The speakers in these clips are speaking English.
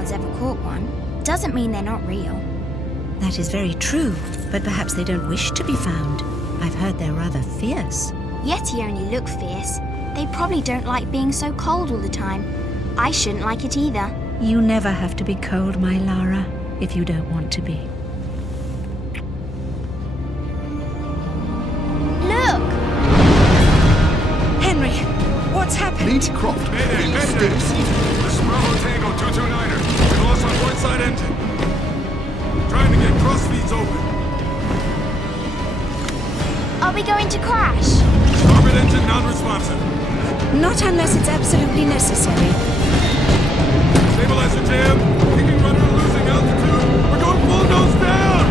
anyone's ever caught one doesn't mean they're not real. That is very true, but perhaps they don't wish to be found. I've heard they're rather fierce. Yeti only look fierce. They probably don't like being so cold all the time. I shouldn't like it either. You never have to be cold, my Lara, if you don't want to be. Look! Henry, what's happened? Lead Croft. Mayday, mayday! This is Bravo Tango 229er. We lost our port side engine. Trying to get cross feeds open. Are we going to crash? Starboard engine non-responsive. Not unless it's absolutely necessary. Stabilizer jam. Kicking rudder losing altitude. We're going full nose down!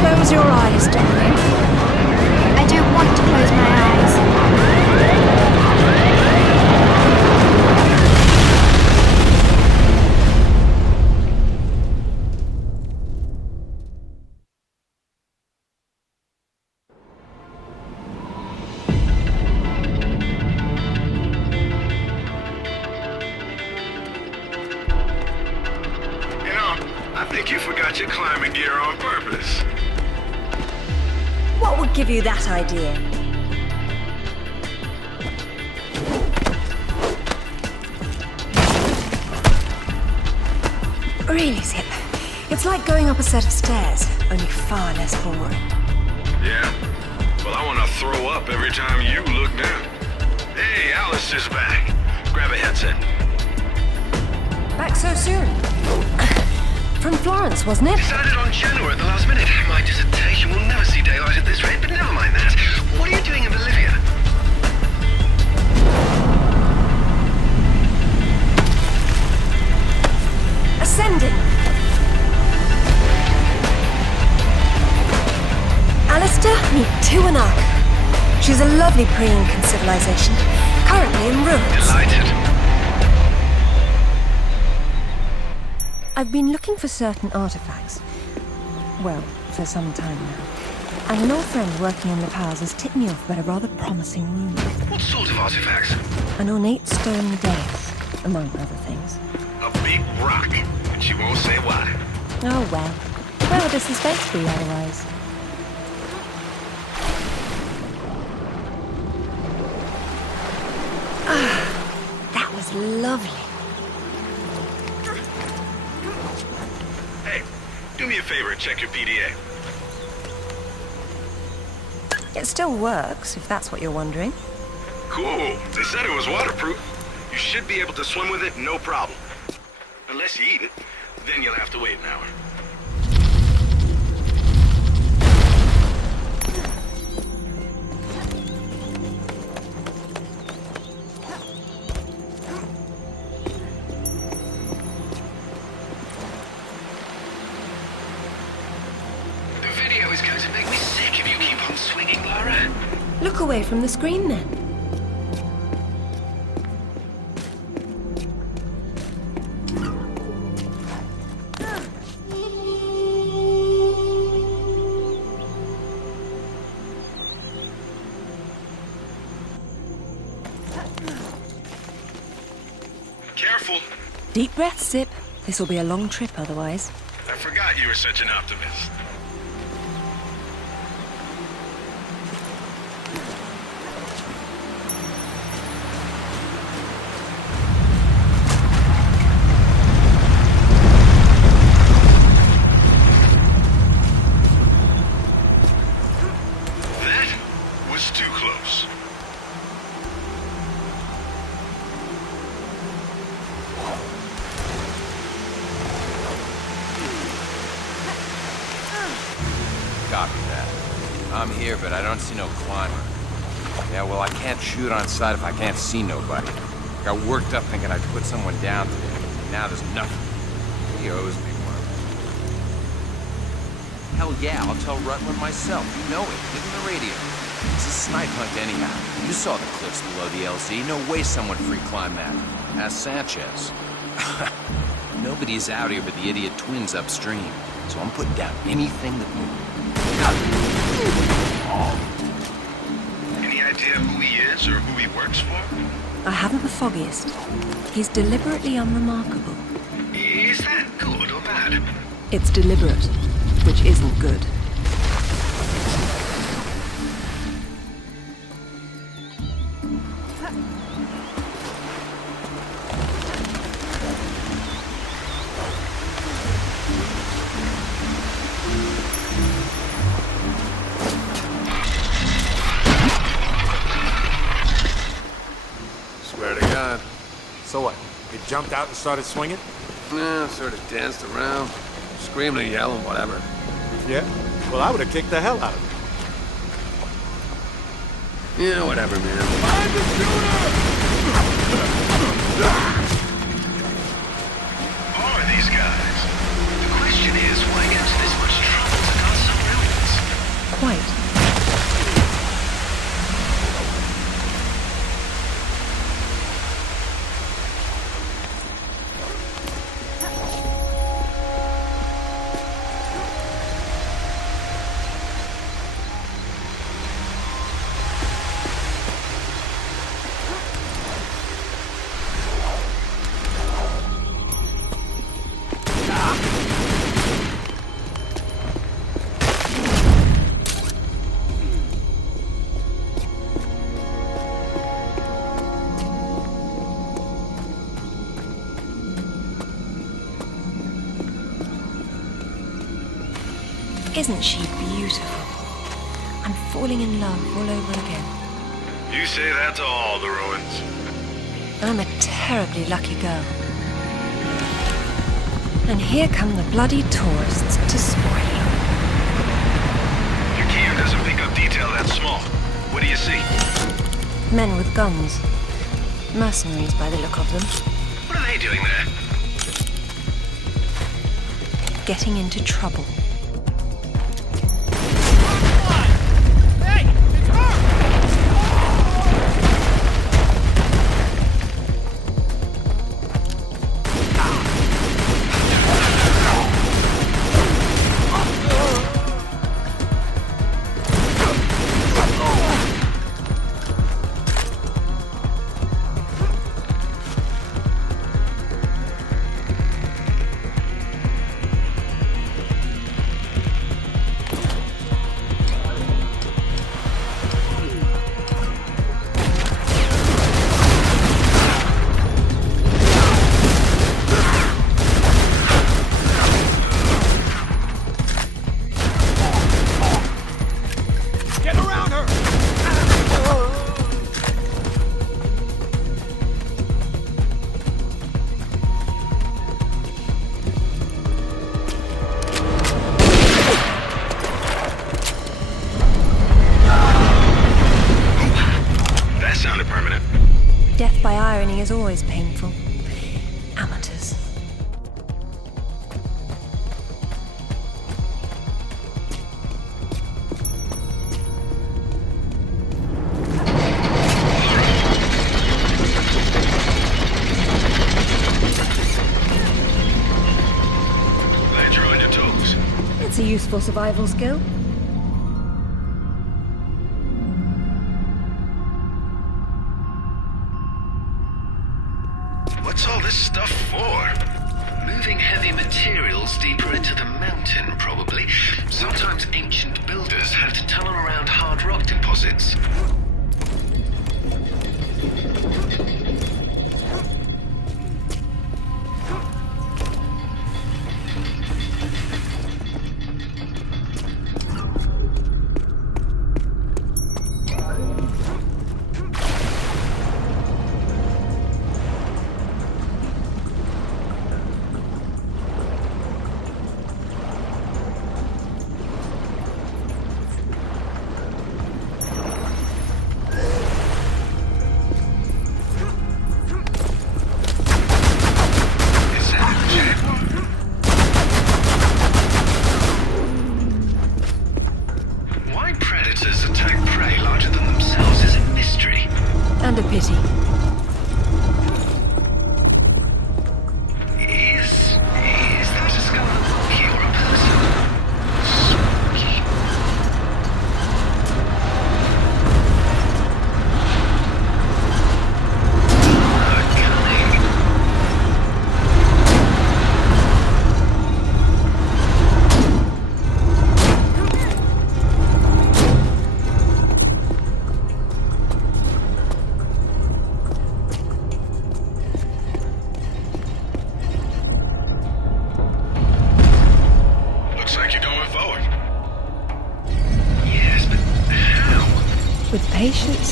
Close your eyes, darling. I don't want to close my eyes. I think you forgot your climbing gear on purpose. What would give you that idea? Really, Zip? It's like going up a set of stairs, only far less boring. Yeah? Well, I want to throw up every time you look down. Hey, Alistair's back. Grab a headset. Back so soon? From Florence, wasn't it? Decided on Genoa at the last minute. My dissertation will never see daylight at this rate, but never mind that. What are you doing in Bolivia? Ascending. Alistair, meet Tuanak. She's a lovely pre-Incan civilization, currently in ruins. Delighted. I've been looking for certain artifacts. Well, for some time now. And an old friend working in the powers has tipped me off about a rather promising room. What sort of artifacts? An ornate stone dais, among other things. A big rock, but she won't say why. Oh well. Where would the suspense be otherwise? Ah, that was lovely. Hey, do me a favor and check your PDA. It still works, if that's what you're wondering. Cool. They said it was waterproof. You should be able to swim with it, no problem. Unless you eat it, then you'll have to wait an hour. The video is going to make me sick if you keep on swinging, Lara. Look away from the screen then. Careful. Deep breath, Zip. This will be a long trip otherwise. I forgot you were such an optimist. That was too close. Copy that. I'm here, but I don't see no climber. Yeah, well, I can't shoot on sight if I can't see nobody. Got worked up thinking I'd put someone down today. Now there's nothing. He owes me one. Hell yeah, I'll tell Rutland myself. You know it. Give him the radio. It's a snipe hunt anyhow. You saw the cliffs below the LZ. No way someone free climbed that. Ask Sanchez. Nobody's out here but the idiot twins upstream. So I'm putting down anything that moves. Any idea who he is or who he works for? I haven't the foggiest. He's deliberately unremarkable. Is that good or bad? It's deliberate, which isn't good. Swear to God. So what? He jumped out and started swinging? Yeah, sort of danced around, screaming and yelling, whatever. Yeah. Well, I would have kicked the hell out of him. Yeah, whatever, man. Who are these guys? The question is, why go to this much trouble to guard some ruins? Quite. Isn't she beautiful? I'm falling in love all over again. You say that to all the ruins. I'm a terribly lucky girl. And here come the bloody tourists to spoil it. Your gear doesn't pick up detail that small. What do you see? Men with guns. Mercenaries by the look of them. What are they doing there? Getting into trouble. Death by irony is always painful. Amateurs. Glad you're on your toes. It's a useful survival skill. What's all this stuff for? Moving heavy materials deeper into the mountain, probably. Sometimes ancient builders had to tunnel around hard rock deposits.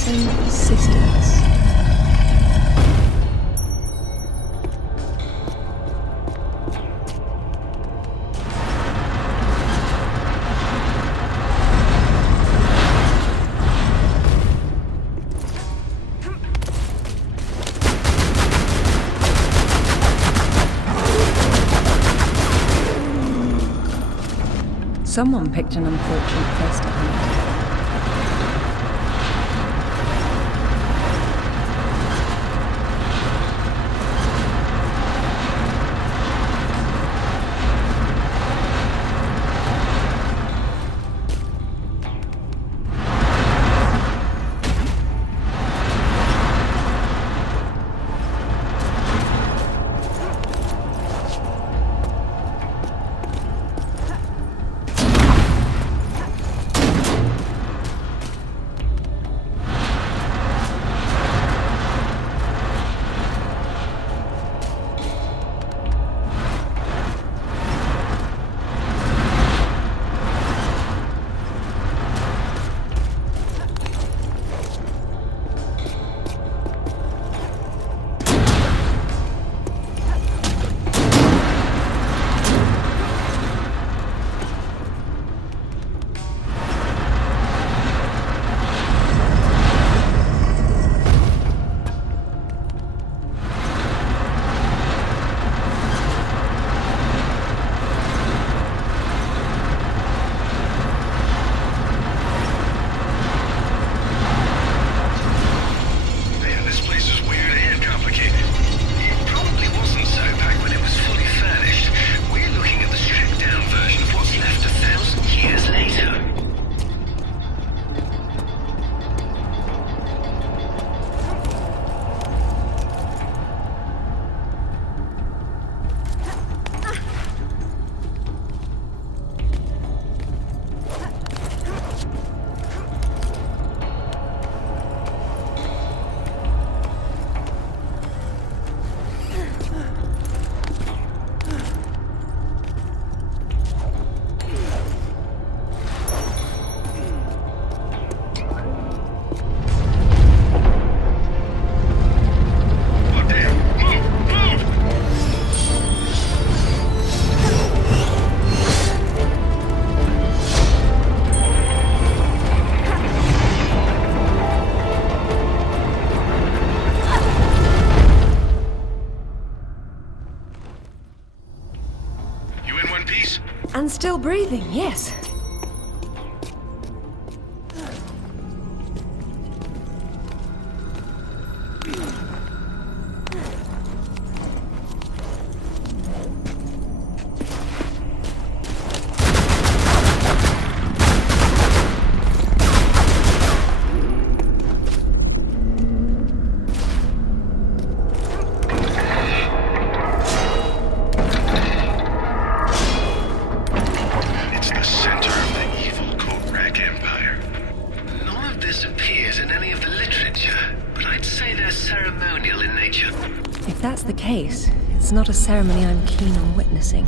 and sisters. Someone picked an unfortunate place to hunt. And still breathing, yes. If that's the case, it's not a ceremony I'm keen on witnessing.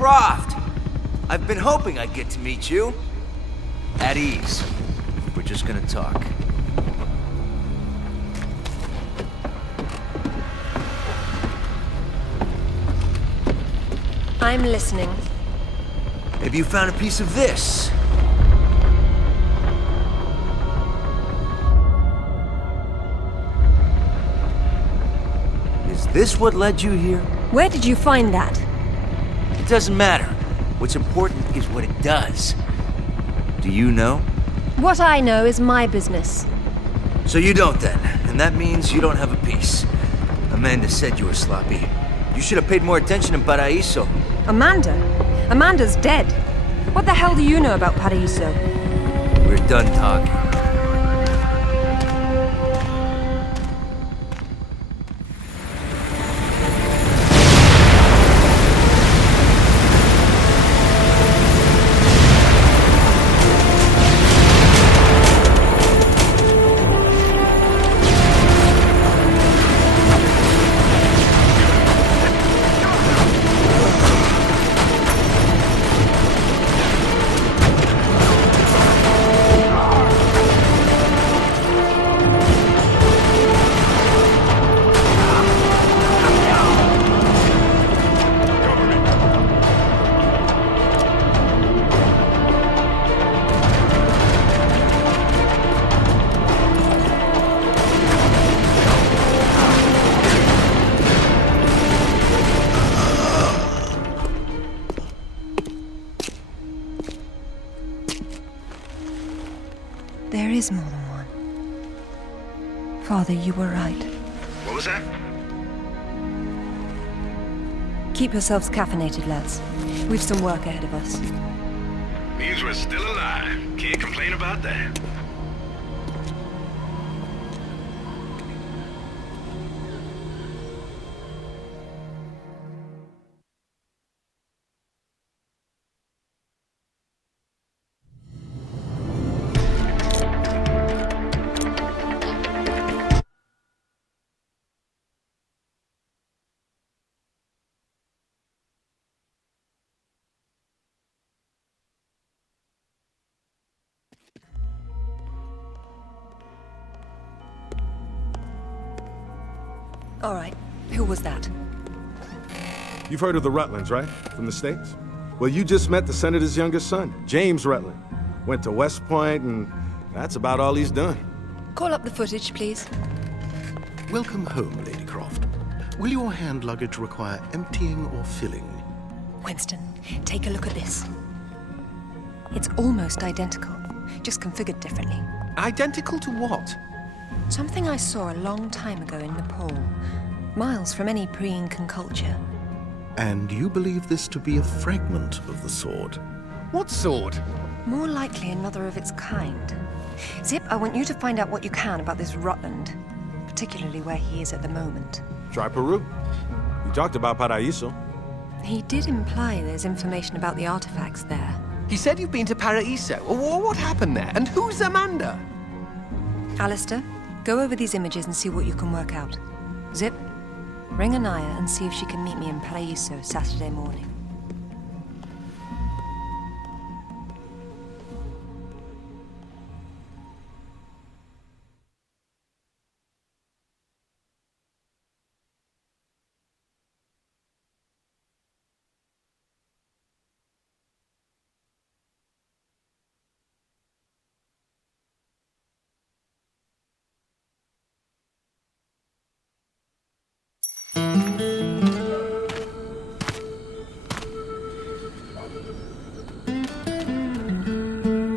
Croft! I've been hoping I'd get to meet you. At ease. We're just gonna talk. I'm listening. Maybe you found a piece of this. Is this what led you here? Where did you find that? It doesn't matter. What's important is what it does. Do you know? What I know is my business. So you don't then, and that means you don't have a piece. Amanda said you were sloppy. You should have paid more attention in Paraíso. Amanda? Amanda's dead. What the hell do you know about Paraíso? We're done talking. There is more than one. Father, you were right. What was that? Keep yourselves caffeinated, lads. We've some work ahead of us. Means we're still alive. Can't complain about that. All right, who was that? You've heard of the Rutlands, right? From the States? Well, you just met the senator's youngest son, James Rutland. Went to West Point, and that's about all he's done. Call up the footage, please. Welcome home, Lady Croft. Will your hand luggage require emptying or filling? Winston, take a look at this. It's almost identical, just configured differently. Identical to what? Something I saw a long time ago in Nepal, miles from any pre-Incan culture. And you believe this to be a fragment of the sword? What sword? More likely another of its kind. Zip, I want you to find out what you can about this Rutland, particularly where he is at the moment. Try Peru. You talked about Paraíso. He did imply there's information about the artifacts there. He said you've been to Paraíso. What happened there? And who's Amanda? Alistair, go over these images and see what you can work out. Zip, ring Anaya and see if she can meet me in Paraíso Saturday morning.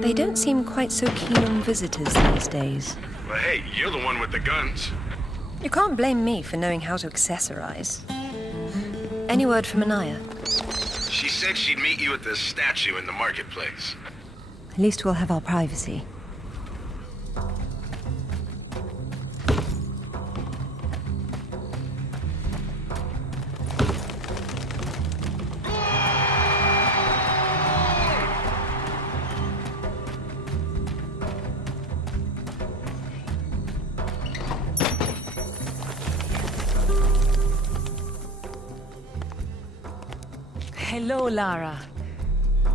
They don't seem quite so keen on visitors these days. Well, hey, you're the one with the guns. You can't blame me for knowing how to accessorize. Any word from Anaya? She said she'd meet you at the statue in the marketplace. At least we'll have our privacy. Hello, Lara.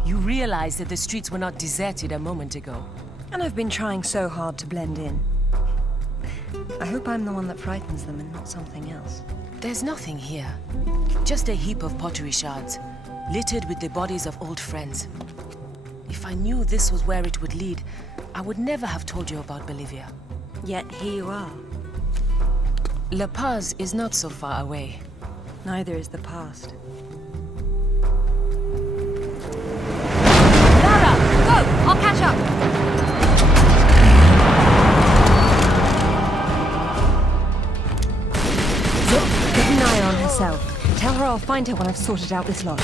You realize that the streets were not deserted a moment ago. And I've been trying so hard to blend in. I hope I'm the one that frightens them and not something else. There's nothing here. Just a heap of pottery shards, littered with the bodies of old friends. If I knew this was where it would lead, I would never have told you about Bolivia. Yet here you are. La Paz is not so far away. Neither is the past. Lara, go! I'll catch up. Get an eye on herself. Tell her I'll find her when I've sorted out this lot.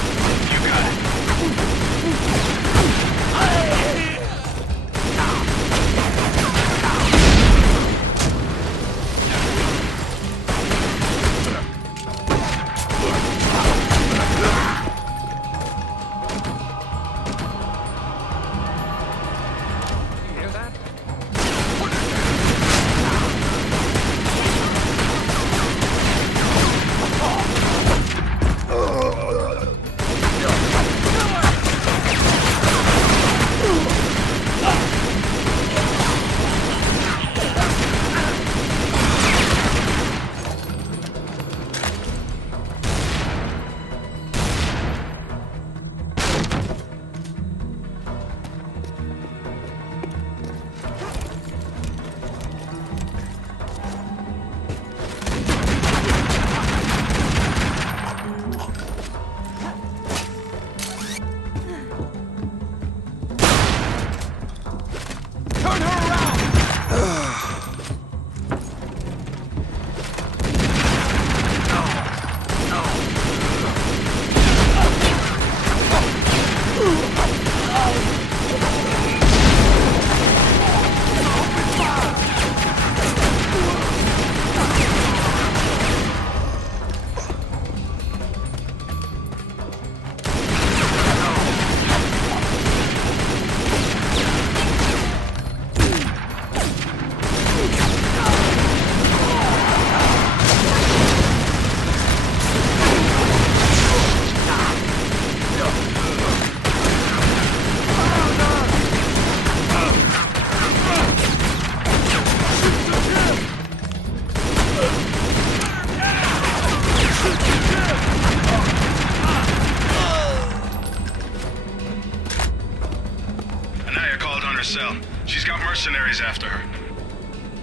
She's got mercenaries after her.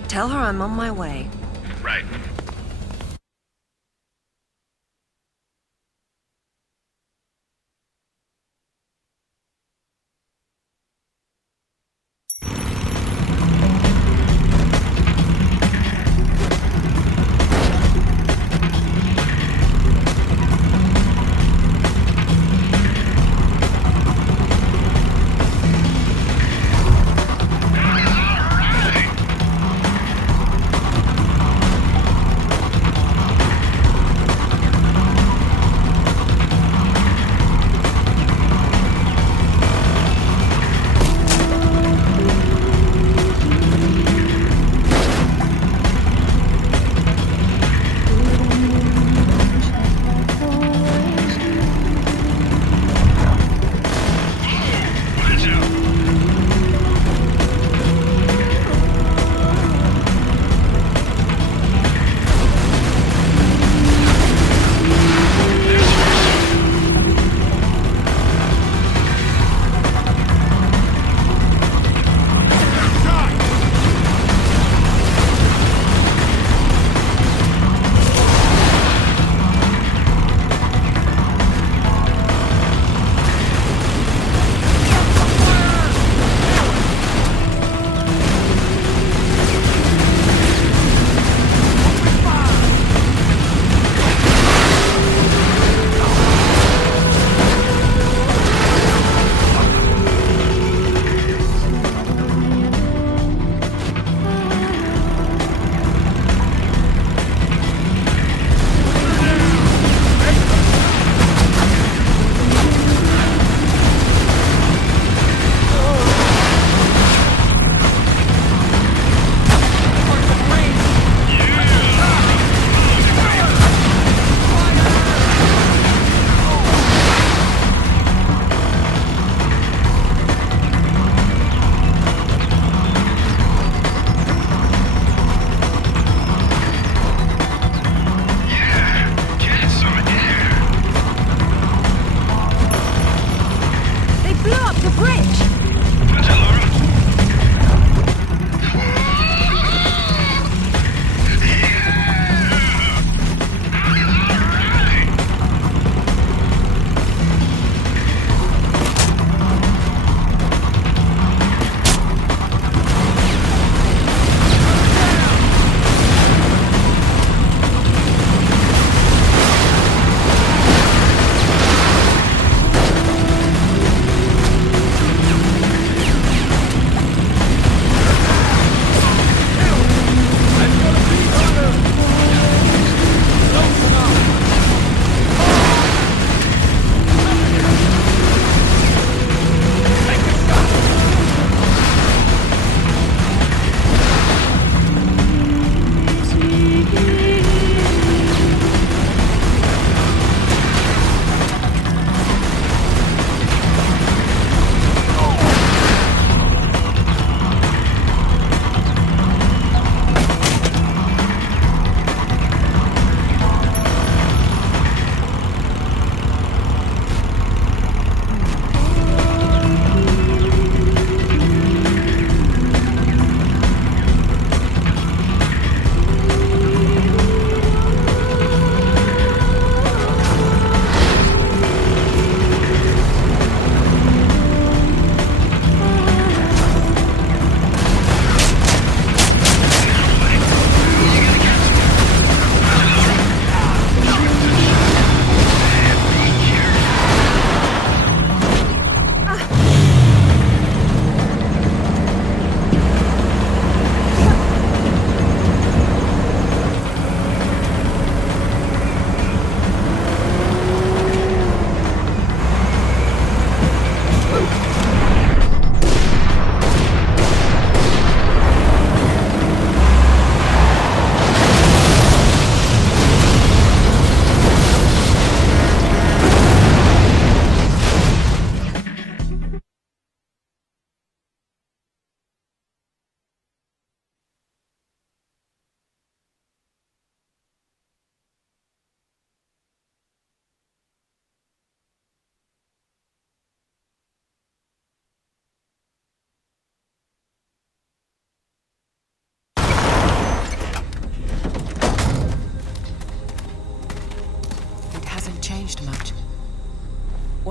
Tell her I'm on my way. Right.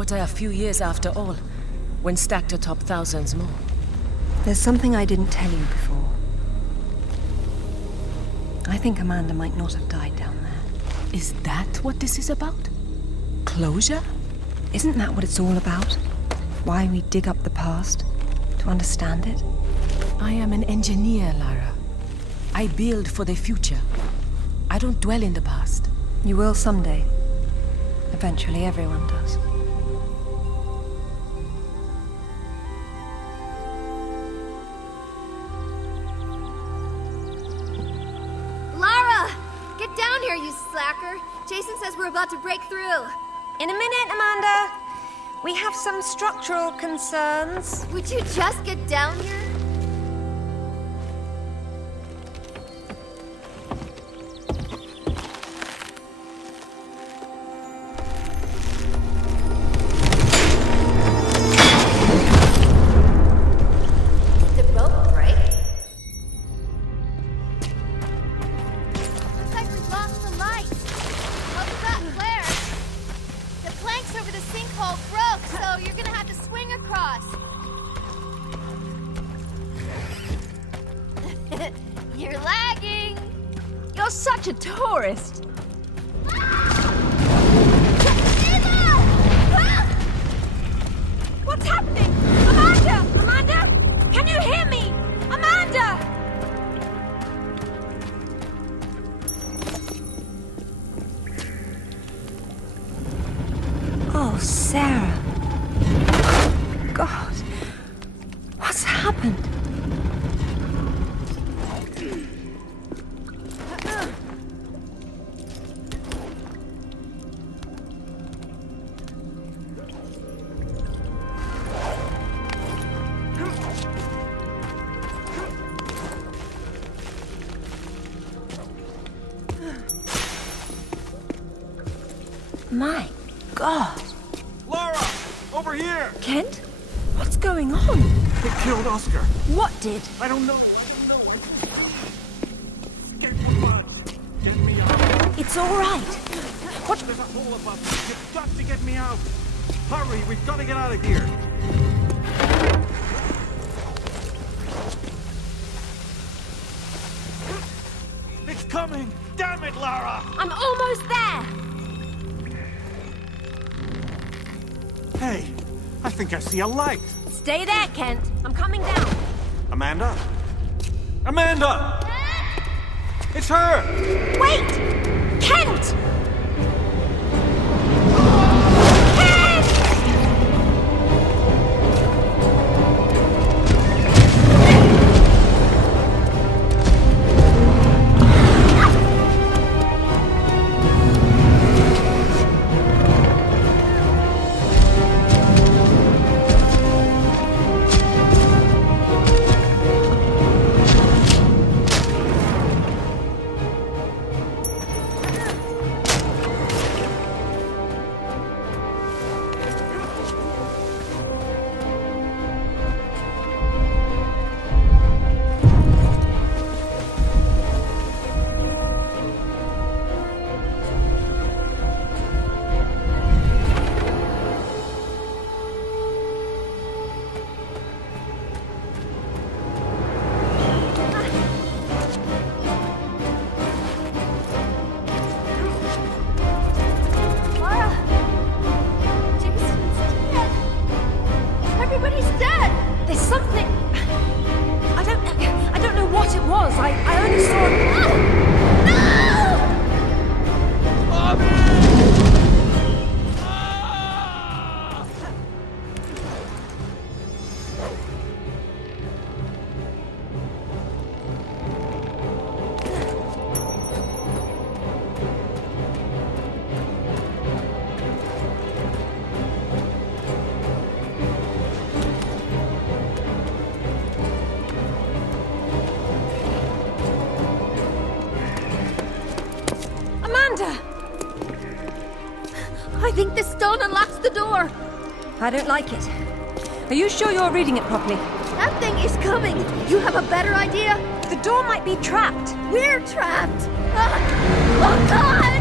What are a few years after all, when stacked atop thousands more? There's something I didn't tell you before. I think Amanda might not have died down there. Is that what this is about? Closure? Isn't that what it's all about? Why we dig up the past? To understand it? I am an engineer, Lara. I build for the future. I don't dwell in the past. You will someday. Eventually, everyone does. Lara! Get down here, you slacker! Jason says we're about to break through. In a minute, Amanda. We have some structural concerns. Would you just get down here? Did the rope break? Looks like we've lost the lights. What was that, Claire? The planks over the sinkhole broke, so you're gonna have to swing across. You're lagging. You're such a tourist. What's happening? Amanda! Amanda! Can you hear me? Amanda! Oh, Sarah. God. What's happened? My God. Lara! Over here! Kent? What's going on? They killed Oscar. What did? I don't know. Get me out. It's all right. What? There's a hole above me. You've got to get me out. Hurry, we've got to get out of here. It's coming! Damn it, Lara! I'm almost there. Hey, I think I see a light. Stay there, Kent. I'm coming down. Amanda? Amanda! It's her! Wait! Kent! I think this stone unlocks the door. I don't like it. Are you sure you're reading it properly? That thing is coming. You have a better idea? The door might be trapped. We're trapped. Oh, God!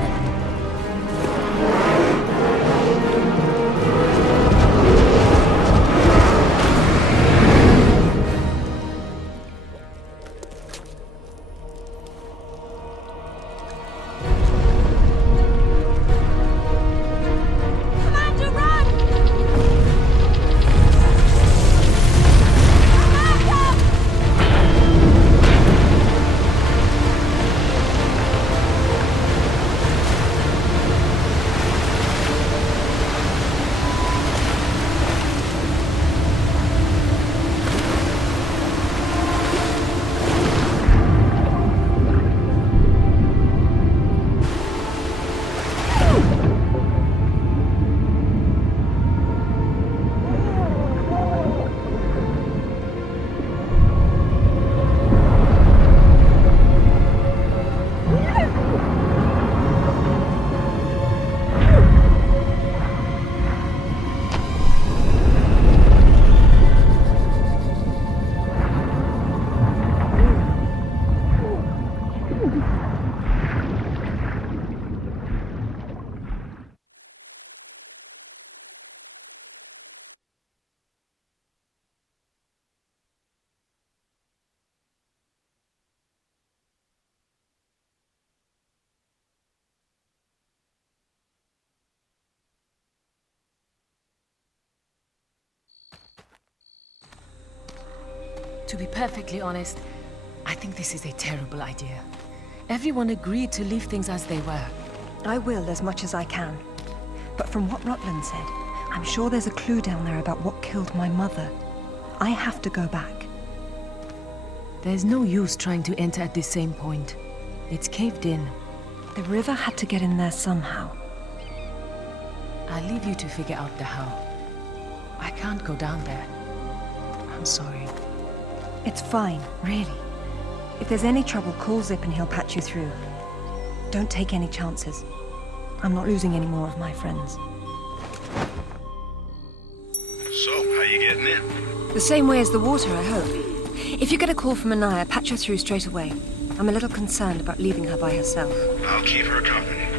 To be perfectly honest, I think this is a terrible idea. Everyone agreed to leave things as they were. I will as much as I can. But from what Rutland said, I'm sure there's a clue down there about what killed my mother. I have to go back. There's no use trying to enter at this same point. It's caved in. The river had to get in there somehow. I'll leave you to figure out the how. I can't go down there. I'm sorry. It's fine, really. If there's any trouble, call Zip and he'll patch you through. Don't take any chances. I'm not losing any more of my friends. So, how you getting in? The same way as the water, I hope. If you get a call from Anaya, patch her through straight away. I'm a little concerned about leaving her by herself. I'll keep her company.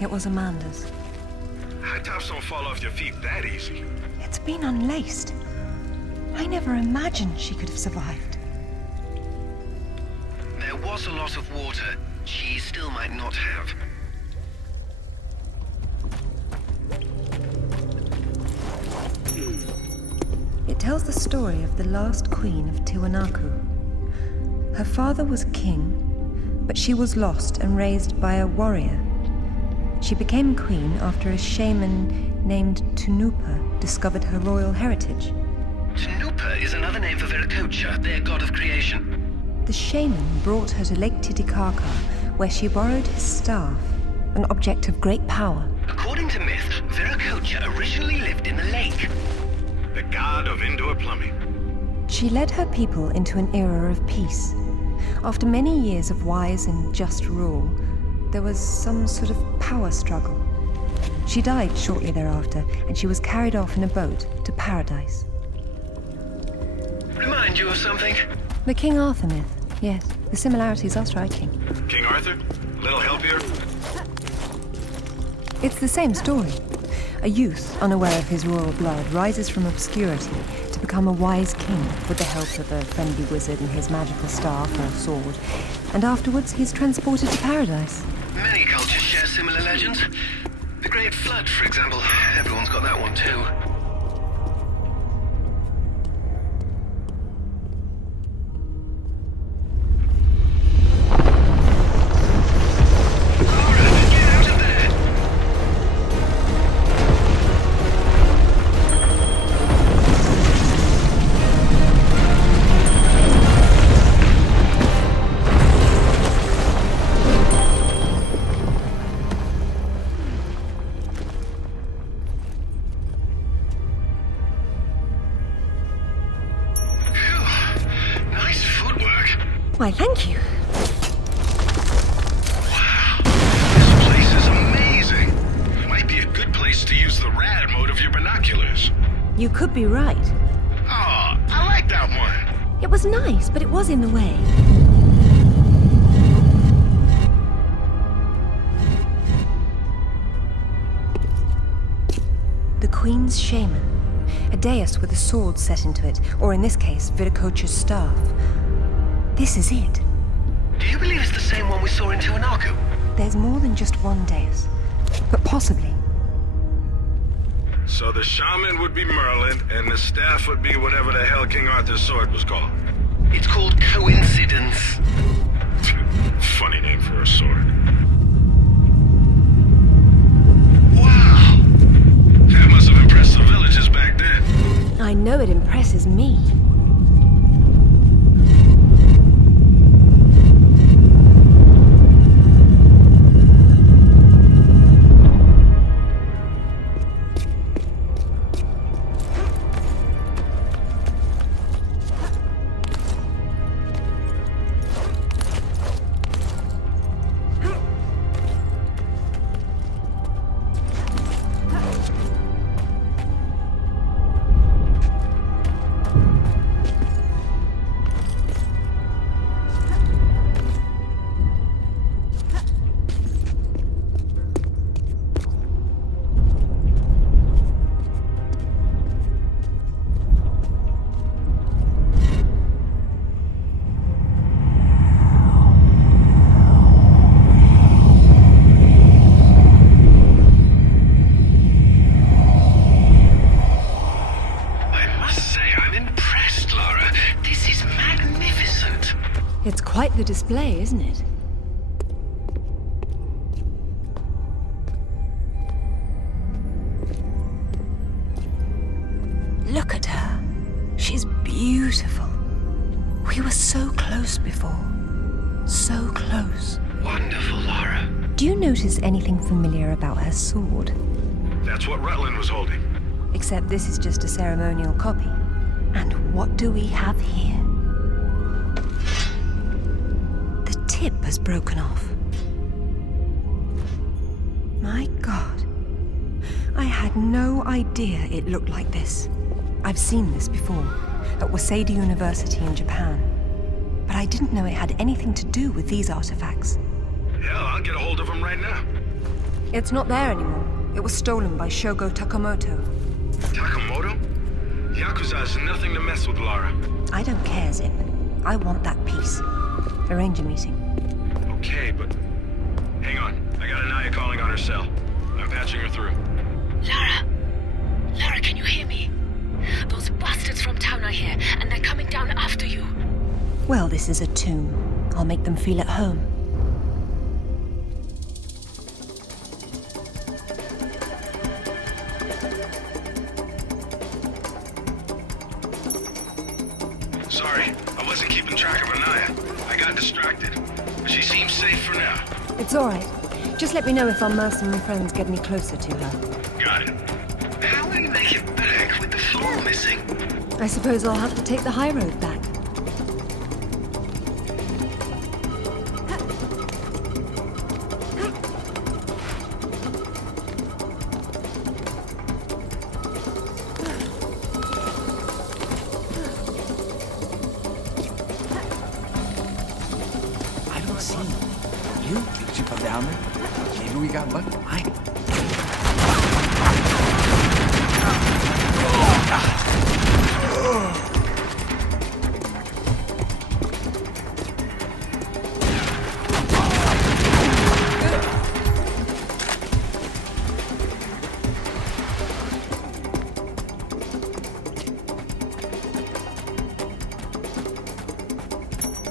It was Amanda's. High tops don't fall off your feet that easy. It's been unlaced. I never imagined she could have survived. There was a lot of water. She still might not have. It tells the story of the last queen of Tiwanaku. Her father was king, but she was lost and raised by a warrior. She became queen after a shaman named Tunupa discovered her royal heritage. Tunupa is another name for Viracocha, their god of creation. The shaman brought her to Lake Titicaca, where she borrowed his staff, an object of great power. According to myth, Viracocha originally lived in the lake. The god of indoor plumbing. She led her people into an era of peace. After many years of wise and just rule, there was some sort of power struggle. She died shortly thereafter, and she was carried off in a boat to paradise. Remind you of something? The King Arthur myth, yes. The similarities are striking. King Arthur? A little help here? It's the same story. A youth, unaware of his royal blood, rises from obscurity to become a wise king with the help of a friendly wizard and his magical staff or sword. And afterwards, he's transported to paradise. Many cultures share similar legends. The Great Flood, for example. Everyone's got that one too. Why, thank you. You could be right. Oh, I like that one. It was nice, but it was in the way. The Queen's shaman. A dais with a sword set into it, or in this case, Viracocha's staff. This is it. Do you believe it's the same one we saw in Tiwanaku? There's more than just one dais, but possibly. So the shaman would be Merlin, and the staff would be whatever the hell King Arthur's sword was called. It's called coincidence. Funny name for a sword. Wow! That must have impressed the villagers back then. I know it impresses me. It's quite the display, isn't it? Look at her. She's beautiful. We were so close before. So close. Wonderful, Lara. Do you notice anything familiar about her sword? That's what Rutland was holding. Except this is just a ceremonial copy. And what do we have here? The tip has broken off. My God. I had no idea it looked like this. I've seen this before, at Waseda University in Japan. But I didn't know it had anything to do with these artifacts. Hell, I'll get a hold of them right now. It's not there anymore. It was stolen by Shogo Takamoto. Takamoto? Yakuza has nothing to mess with, Lara. I don't care, Zip. I want that piece. Arrange a meeting. Okay, but... Hang on. I got Anaya calling on her cell. I'm patching her through. Lara! Lara, can you hear me? Those bastards from town are here, and they're coming down after you. Well, this is a tomb. I'll make them feel at home. Sorry, I wasn't keeping track of Anaya. I got distracted. But she seems safe for now. It's all right. Just let me know if our mercenary friends get any closer to her. Got it. How will you make it back with the floor missing? I suppose I'll have to take the high road back. I don't see you. Did you come down there? Maybe we got lucky.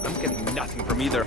I'm getting nothing from either.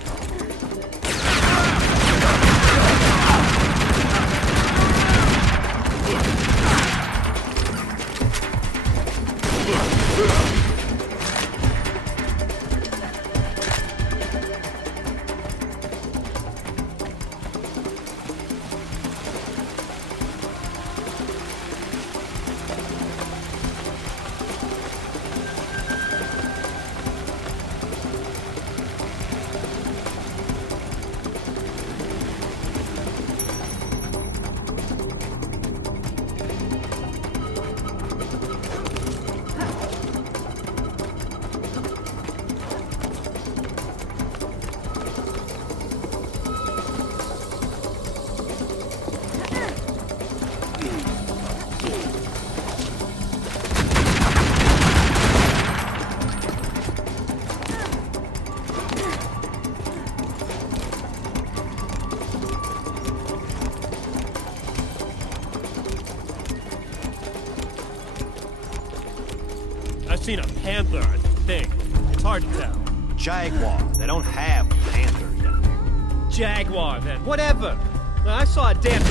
seen a panther, I think. It's hard to tell. Jaguar. They don't have panthers down there. Jaguar, then. Whatever. I saw a damn...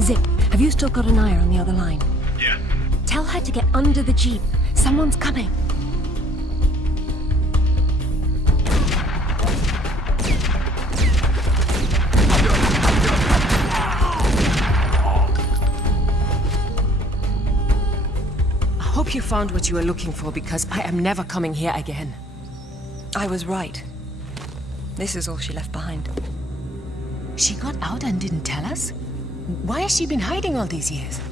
Zip, have you still got an eye on the other line? Yeah. Tell her to get under the jeep. Someone's coming. I hope you found what you were looking for, because I am never coming here again. I was right. This is all she left behind. She got out and didn't tell us? Why has she been hiding all these years?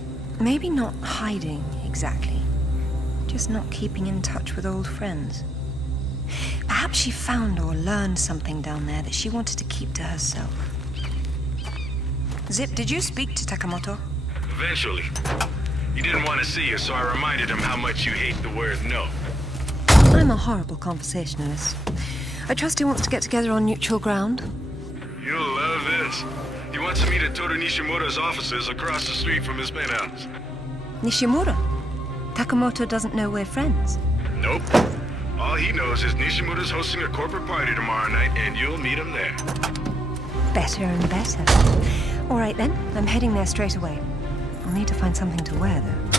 Maybe not hiding, exactly. Just not keeping in touch with old friends. Perhaps she found or learned something down there that she wanted to keep to herself. Zip, did you speak to Takamoto? Eventually. He didn't want to see you, so I reminded him how much you hate the word no. I'm a horrible conversationalist. I trust he wants to get together on neutral ground. You'll love this. He wants to meet at Toru Nishimura's offices across the street from his penthouse. Nishimura? Takamoto doesn't know we're friends. Nope. All he knows is Nishimura's hosting a corporate party tomorrow night, and you'll meet him there. Better and better. All right then, I'm heading there straight away. I'll need to find something to wear, though.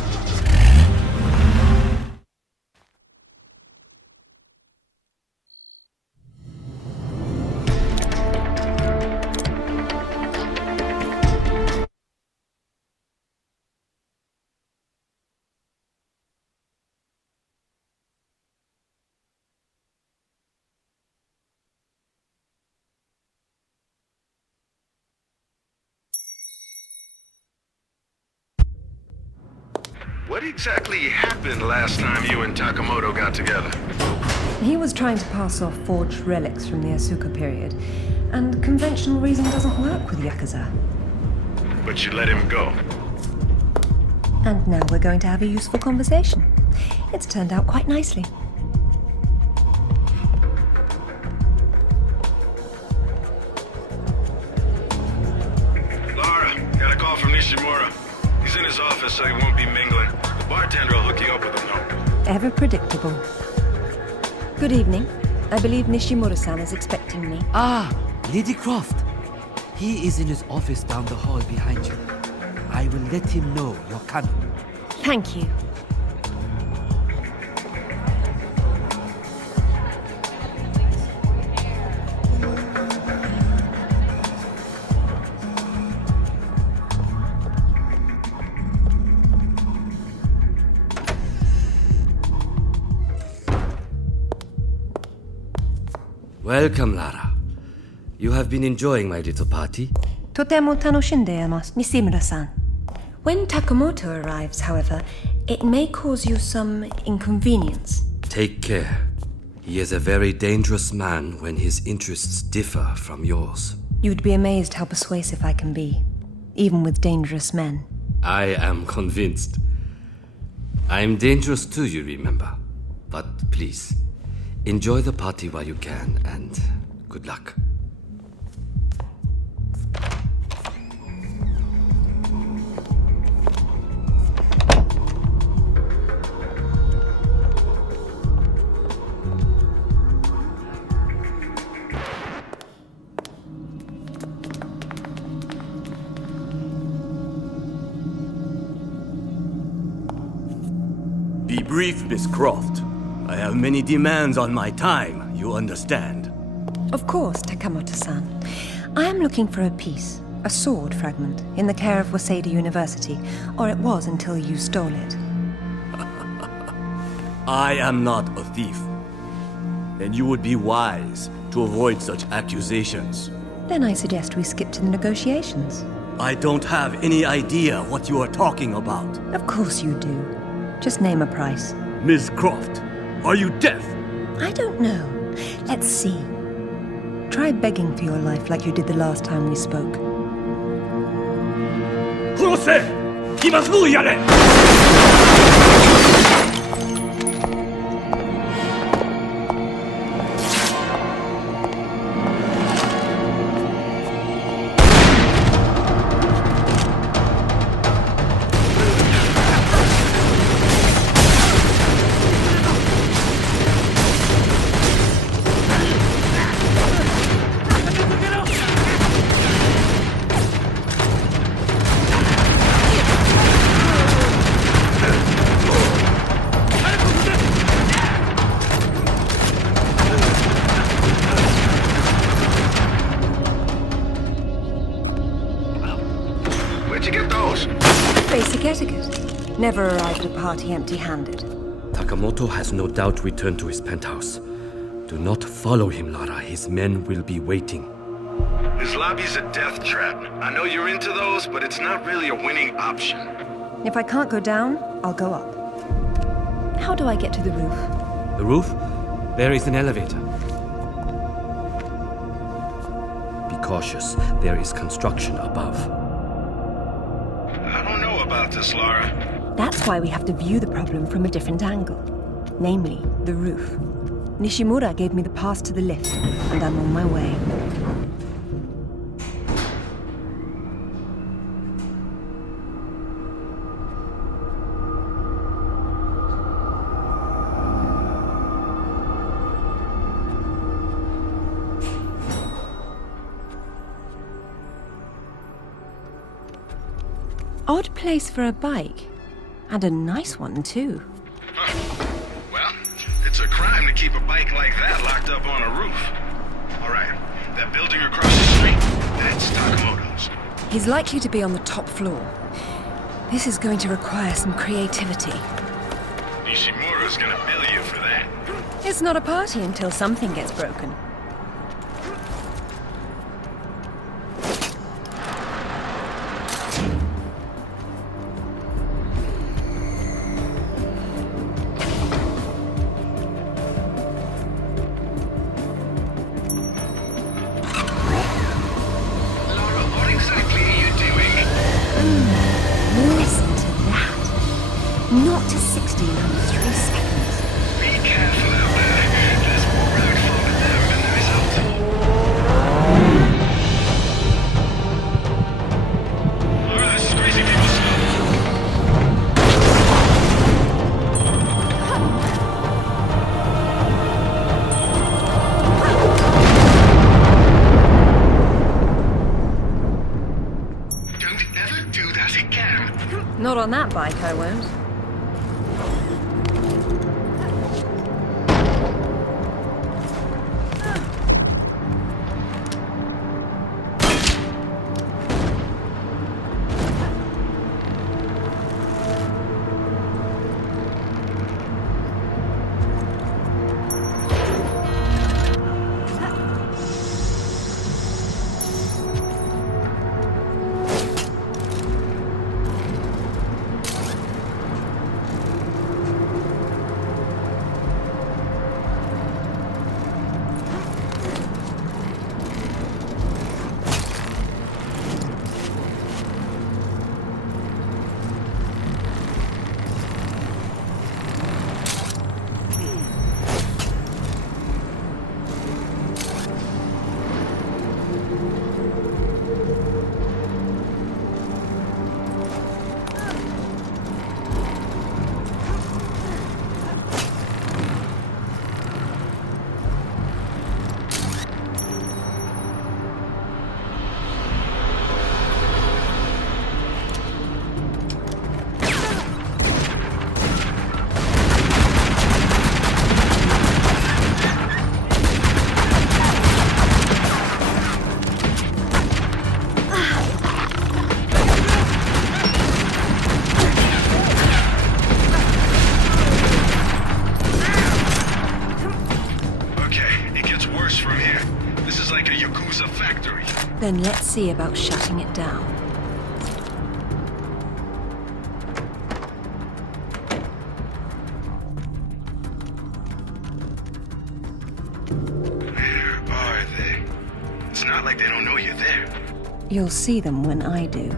What exactly happened last time you and Takamoto got together? He was trying to pass off forged relics from the Asuka period, and conventional reason doesn't work with Yakuza. But you let him go. And now we're going to have a useful conversation. It's turned out quite nicely. Lara, got a call from Nishimura. He's in his office, so he won't be mingling. The bartender will hook you up with him, though. Ever predictable. Good evening. I believe Nishimura-san is expecting me. Ah, Lady Croft. He is in his office down the hall behind you. I will let him know you're coming. Thank you. Welcome, Lara. You have been enjoying my little party? Totemo tanoshindeimasu, Nishimura-san. When Takamoto arrives, however, it may cause you some inconvenience. Take care. He is a very dangerous man when his interests differ from yours. You'd be amazed how persuasive I can be, even with dangerous men. I am convinced. I am dangerous too, you remember. But please, enjoy the party while you can, and good luck. Be brief, Miss Croft. I have many demands on my time, you understand. Of course, Takamoto-san. I am looking for a piece, a sword fragment, in the care of Waseda University, or it was until you stole it. I am not a thief. And you would be wise to avoid such accusations. Then I suggest we skip to the negotiations. I don't have any idea what you are talking about. Of course you do. Just name a price. Miss Croft, are you deaf? I don't know. Let's see. Try begging for your life like you did the last time we spoke. 殺せ！今すぐやれ！ Basic etiquette. Never arrive at a party empty-handed. Takamoto has no doubt returned to his penthouse. Do not follow him, Lara. His men will be waiting. His lobby's a death trap. I know you're into those, but it's not really a winning option. If I can't go down, I'll go up. How do I get to the roof? The roof? There is an elevator. Be cautious. There is construction above. I don't know about this, Lara. That's why we have to view the problem from a different angle. Namely, the roof. Nishimura gave me the pass to the lift, and I'm on my way. Odd place for a bike. And a nice one, too. Huh. Well, it's a crime to keep a bike like that locked up on a roof. All right, that building across the street, that's Takamoto's. He's likely to be on the top floor. This is going to require some creativity. Nishimura's gonna bill you for that. It's not a party until something gets broken. Not to 16 under 3 seconds. Be careful out there. There's more road fog there than there is out. Lara, this is crazy people stuff. Don't ever do that again. Not on that bike, I won't. From here. This is like a Yakuza factory. Then let's see about shutting it down. not like they don't know you're there. You'll see them when I do.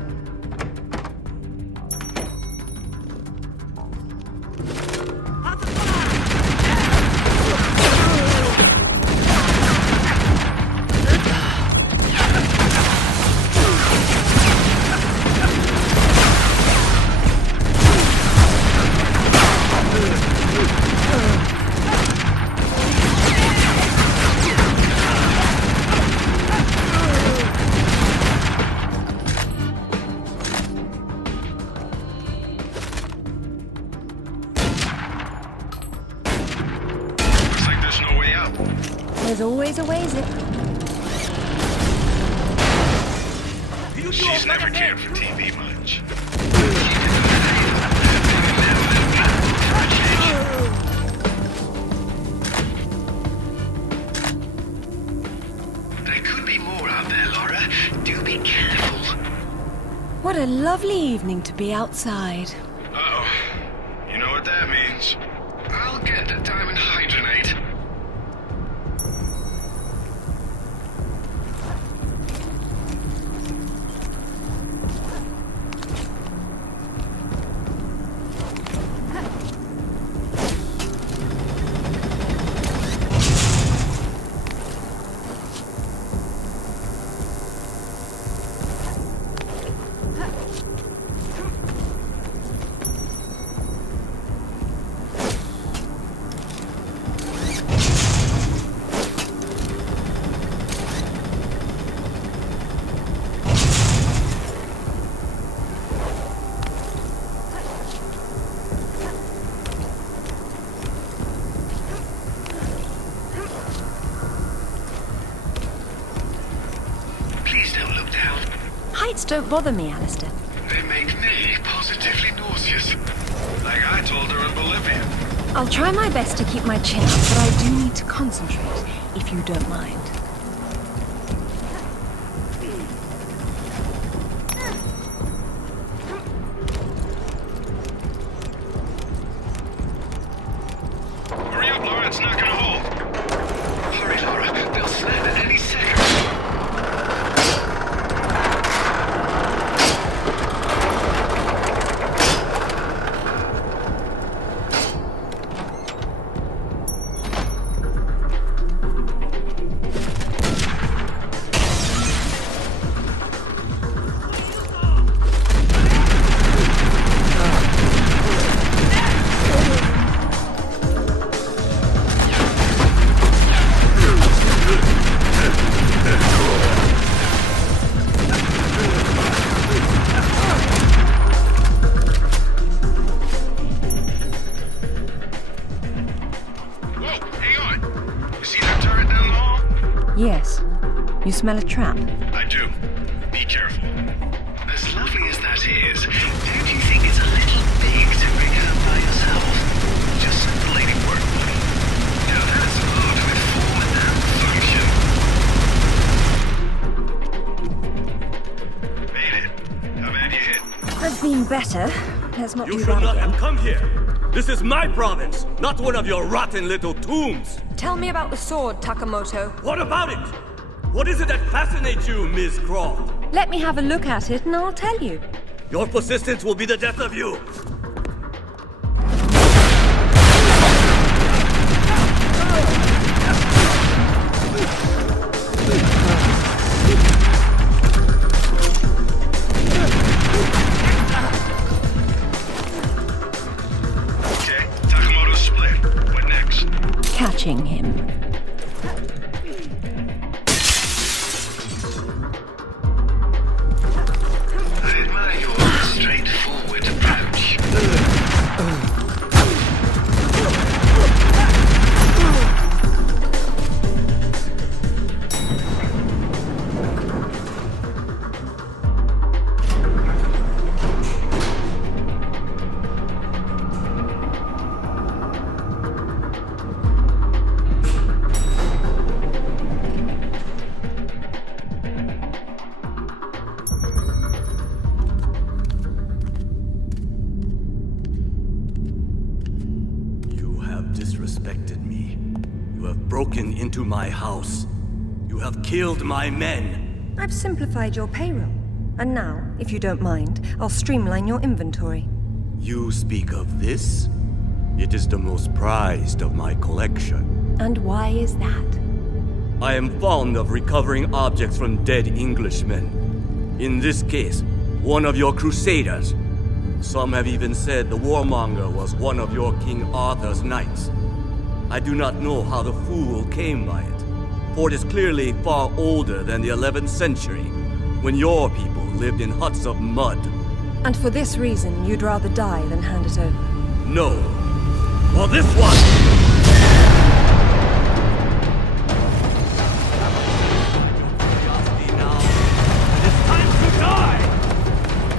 There's always a ways it. She's never cared for TV much. There could be more out there, Lara. Do be careful. What a lovely evening to be outside. Uh-oh. You know what that means. I'll get the diamond hydronate. Heights don't bother me, Alistair. They make me positively nauseous. Like I told her in Bolivia. I'll try my best to keep my chin up, but I do need to concentrate, if you don't mind. Hurry up, Lara, it's not gonna hold. Hurry, Lara, they'll snap at any second. Yes. You smell a trap? I do. Be careful. As lovely as that is, don't you think it's a little big to bring her by yourself? Just send the lady work money. Now that's odd with form and function. Made it. How bad you hit? I've been better. Let's not You do should that not again. have come here. This is my province, not one of your rotten little tombs. Tell me about the sword, Takamoto. What about it? What is it that fascinates you, Miss Croft? Let me have a look at it and I'll tell you. Your persistence will be the death of you. Okay, Takamoto's split. What next? Catching him. I admire your straightforward approach. You have disrespected me. You have broken into my house. You You have killed my men. I've simplified your payroll. And now, if you don't mind, I'll streamline your inventory. You speak of this? It is the most prized of my collection. And why is that? I am fond of recovering objects from dead Englishmen. In this case, one of your crusaders. Some have even said the warmonger was one of your King Arthur's knights. I do not know how the fool came by it, for it is clearly far older than the 11th century, when your people lived in huts of mud. And for this reason, you'd rather die than hand it over? No. For this one!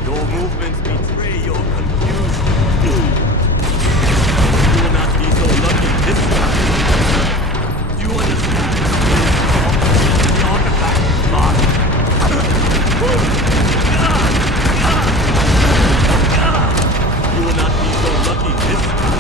Your movements betray your confusion. You will not be so lucky this time. Do you understand? The artifact is mine. You will not be so lucky this time.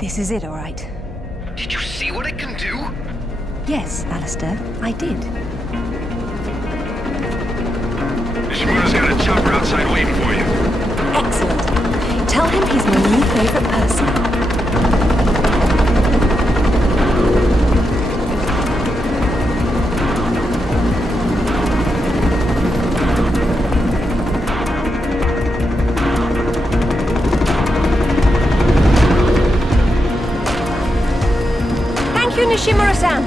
This is it, all right. Did you see what it can do? Yes, Alistair, I did. Nishimura's got a chopper outside waiting for you. Excellent. Tell him he's my new favorite person. Nishimura-san,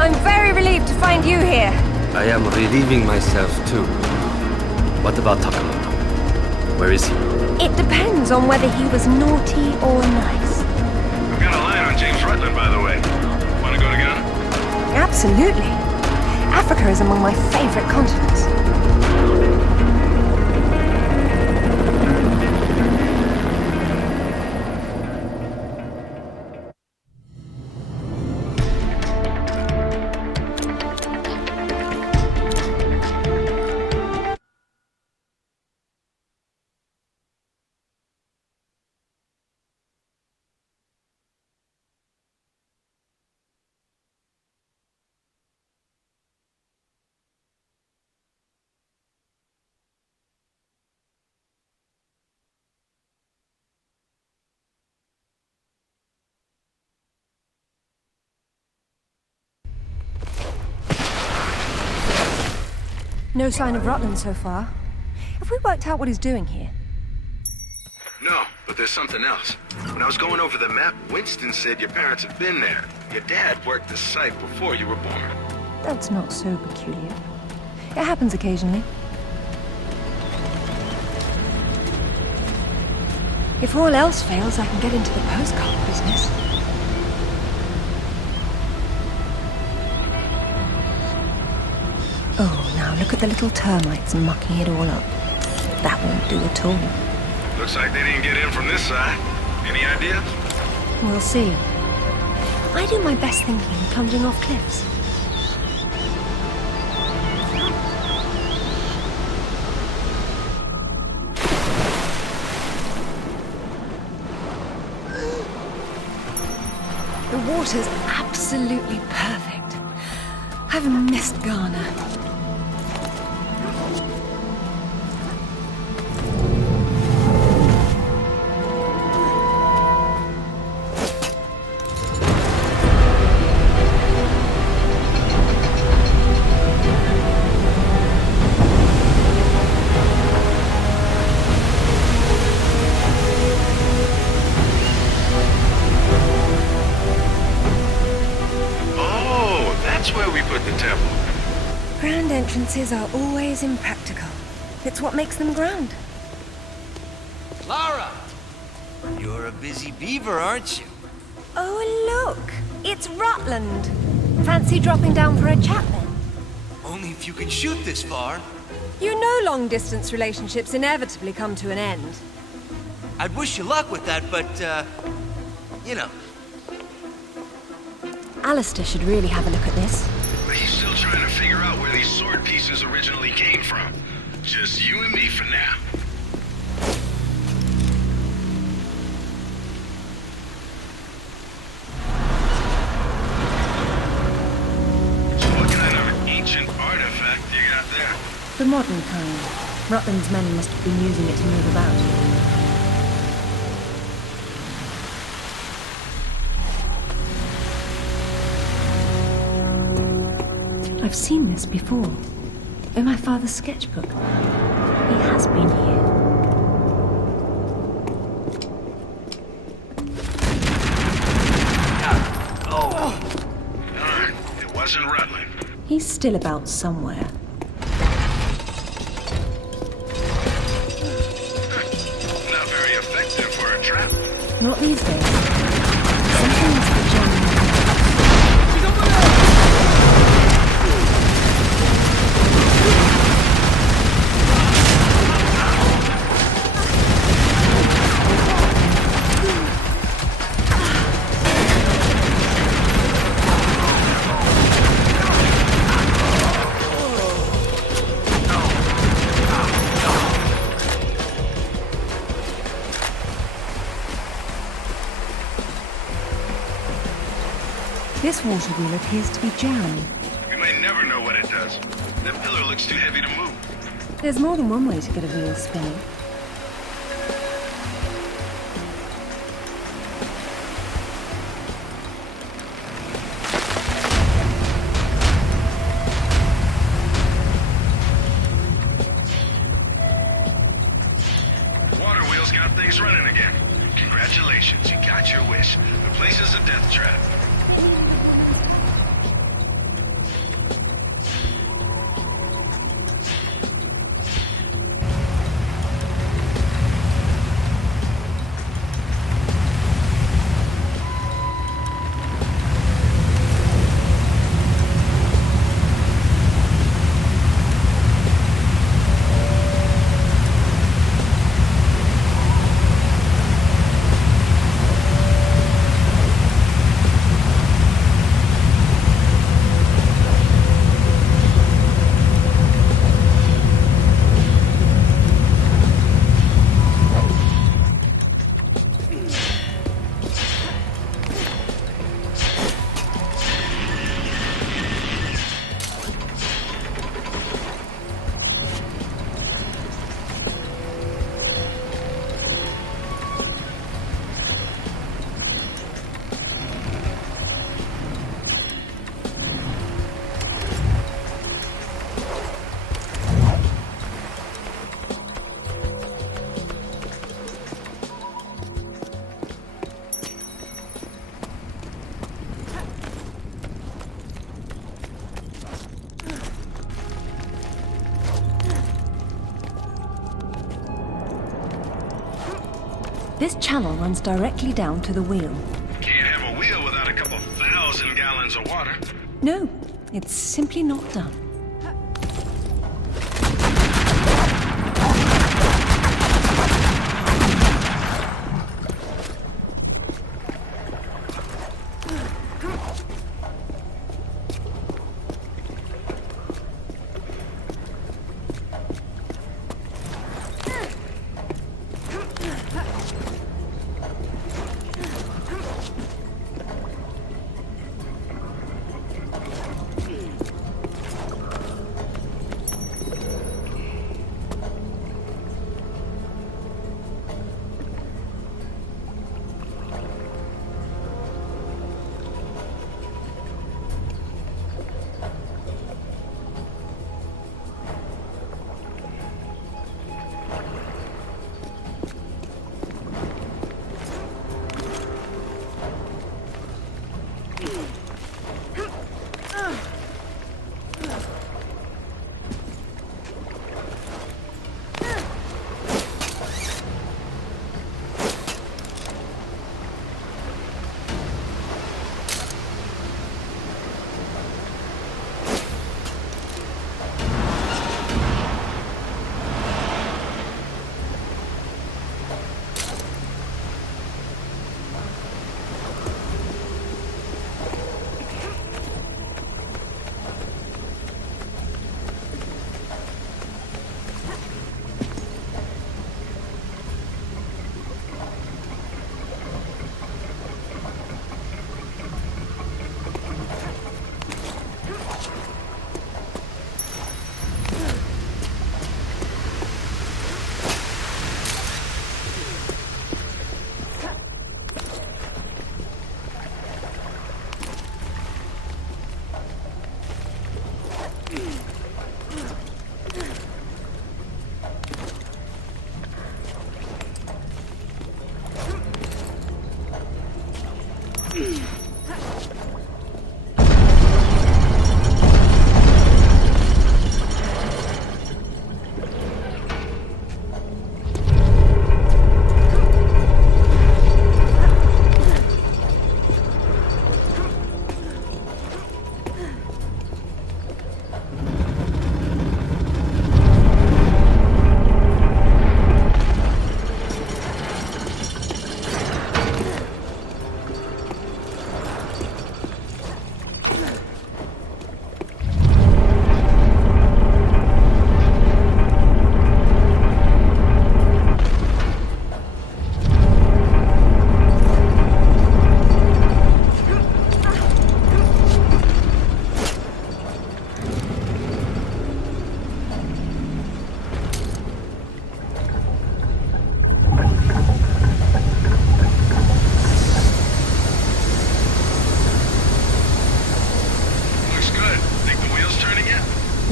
I'm very relieved to find you here. I am relieving myself too. What about Takamoto? Where is he? It depends on whether he was naughty or nice. I've got a line on James Rutland, by the way. Want to go together? Absolutely. Africa is among my favorite continents. No sign of Rutland so far. Have we worked out what he's doing here? No, but there's something else. When I was going over the map, Winston said your parents had been there. Your dad worked the site before you were born. That's not so peculiar. It happens occasionally. If all else fails, I can get into the postcard business. Oh, now look at the little termites mucking it all up. That won't do at all. Looks like they didn't get in from this side. Any ideas? We'll see. I do my best thinking plunging off cliffs. The water's absolutely perfect. I've missed Ghana. That's where we put the temple. Grand entrances are always impractical. It's what makes them grand. Lara! You're a busy beaver, aren't you? Oh, look! It's Rutland. Fancy dropping down for a chat then? Only if you can shoot this far. You know long-distance relationships inevitably come to an end. I'd wish you luck with that, but, you know. Alistair should really have a look at this. But he's still trying to figure out where these sword pieces originally came from. Just you and me for now. So what kind of ancient artifact you got there? The modern kind. Rutland's men must have been using it to move about. I've seen this before. In my father's sketchbook. He has been here. It wasn't Rutland. He's still about somewhere. Not very effective for a trap. Not these days. Something must be jamming. This water wheel appears to be jammed. We may never know what it does. That pillar looks too heavy to move. There's more than one way to get a wheel spinning. Water wheel's got things running again. Congratulations, you got your wish. The place is a death trap. This channel runs directly down to the wheel. Can't have a wheel without a couple 1,000 gallons of water. No, it's simply not done.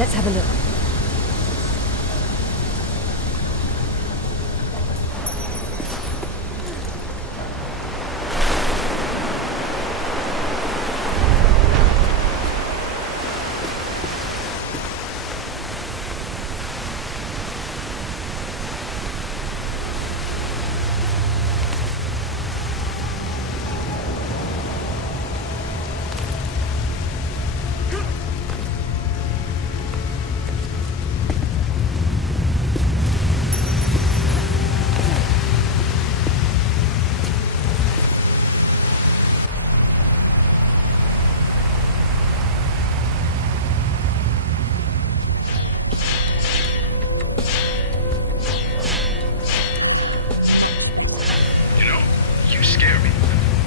Let's have a look.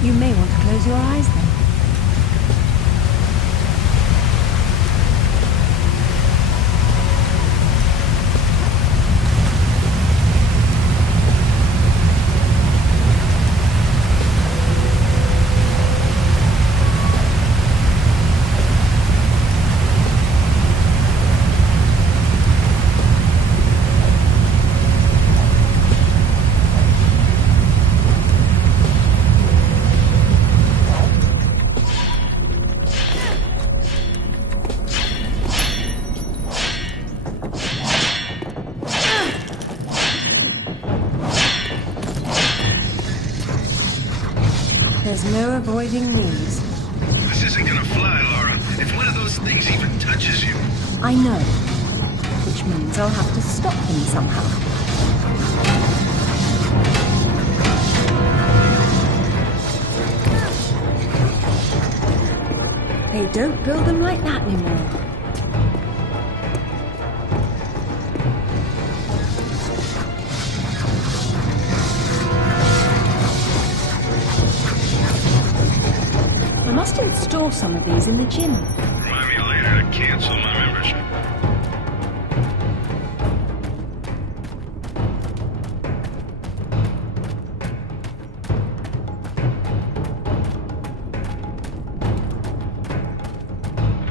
You may want to close your eyes then. There's no avoiding these. This isn't gonna fly, Lara. If one of those things even touches you. I know. Which means I'll have to stop them somehow. They don't build them like that anymore. I must install some of these in the gym. Remind me later to cancel my membership.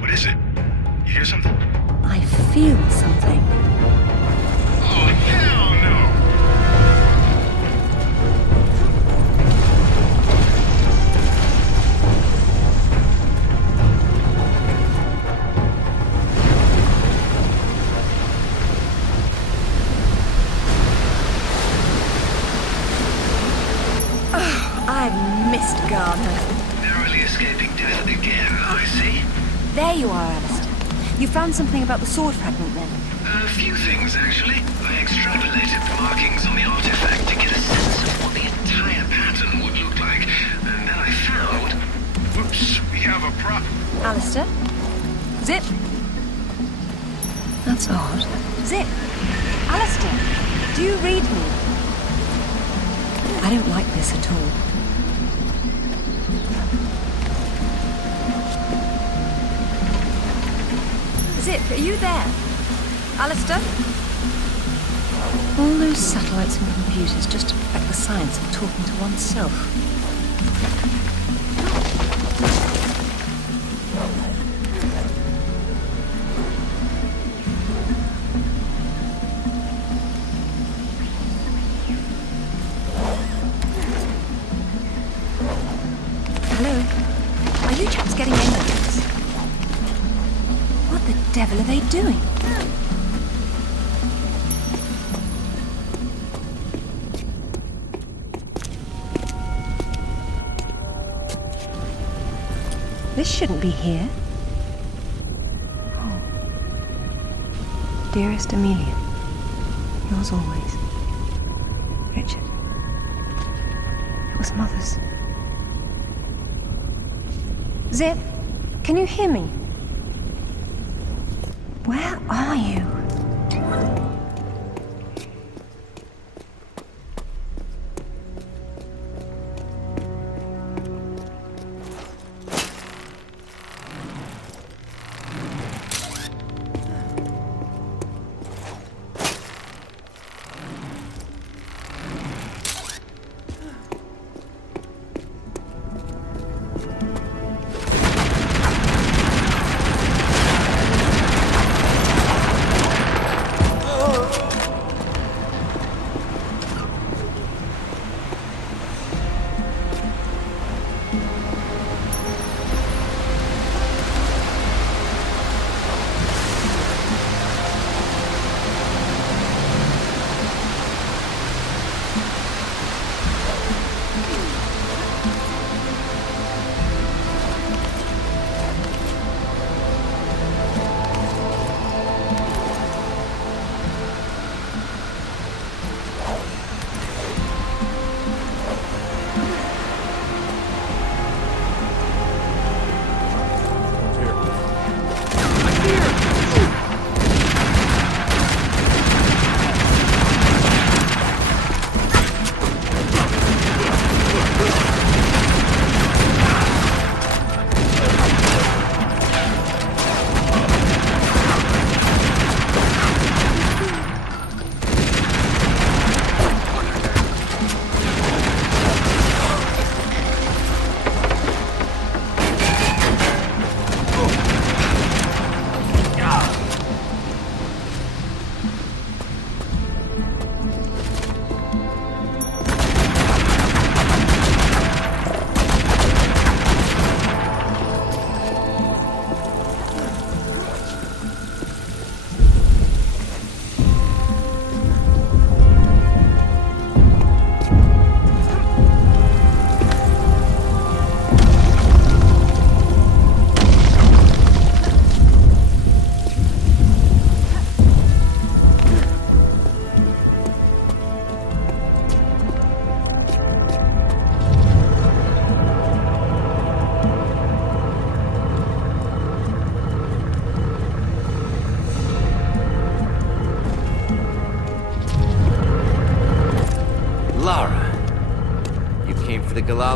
What is it? You hear something? I feel something. Oh, hell no! I've missed Garner. Narrowly escaping death again, I see. There you are, Alistair. You found something about the sword fragment then? A few things, actually. I extrapolated the markings on the artifact to get a sense of what the entire pattern would look like. And then I found... Whoops, we have a problem. Alistair? Zip? That's odd. Zip! Alistair, do you read me? I don't like this at all. Zip, are you there? Alistair? All those satellites and computers just to perfect the science of talking to oneself. Hello? Are you chaps getting any of this? What the devil are they doing? This shouldn't be here. Oh. Dearest Amelia, yours always. Richard. It was Mother's. Zip, can you hear me? Where are you?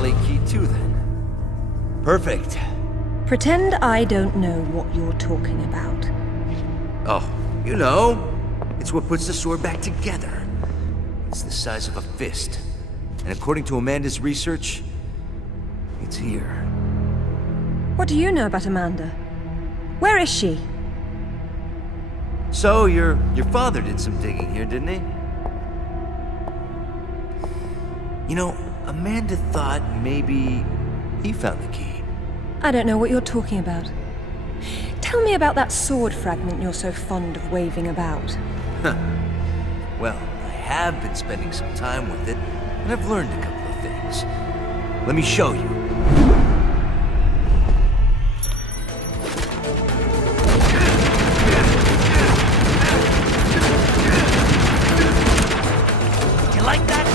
Galali key too, then. Perfect. Pretend I don't know what you're talking about. Oh, you know. It's what puts the sword back together. It's the size of a fist. And according to Amanda's research, it's here. What do you know about Amanda? Where is she? So, your father did some digging here, didn't he? You know, Amanda thought maybe he found the key. I don't know what you're talking about. Tell me about that sword fragment you're so fond of waving about. Huh. Well, I have been spending some time with it, and I've learned a couple of things. Let me show you. You like that?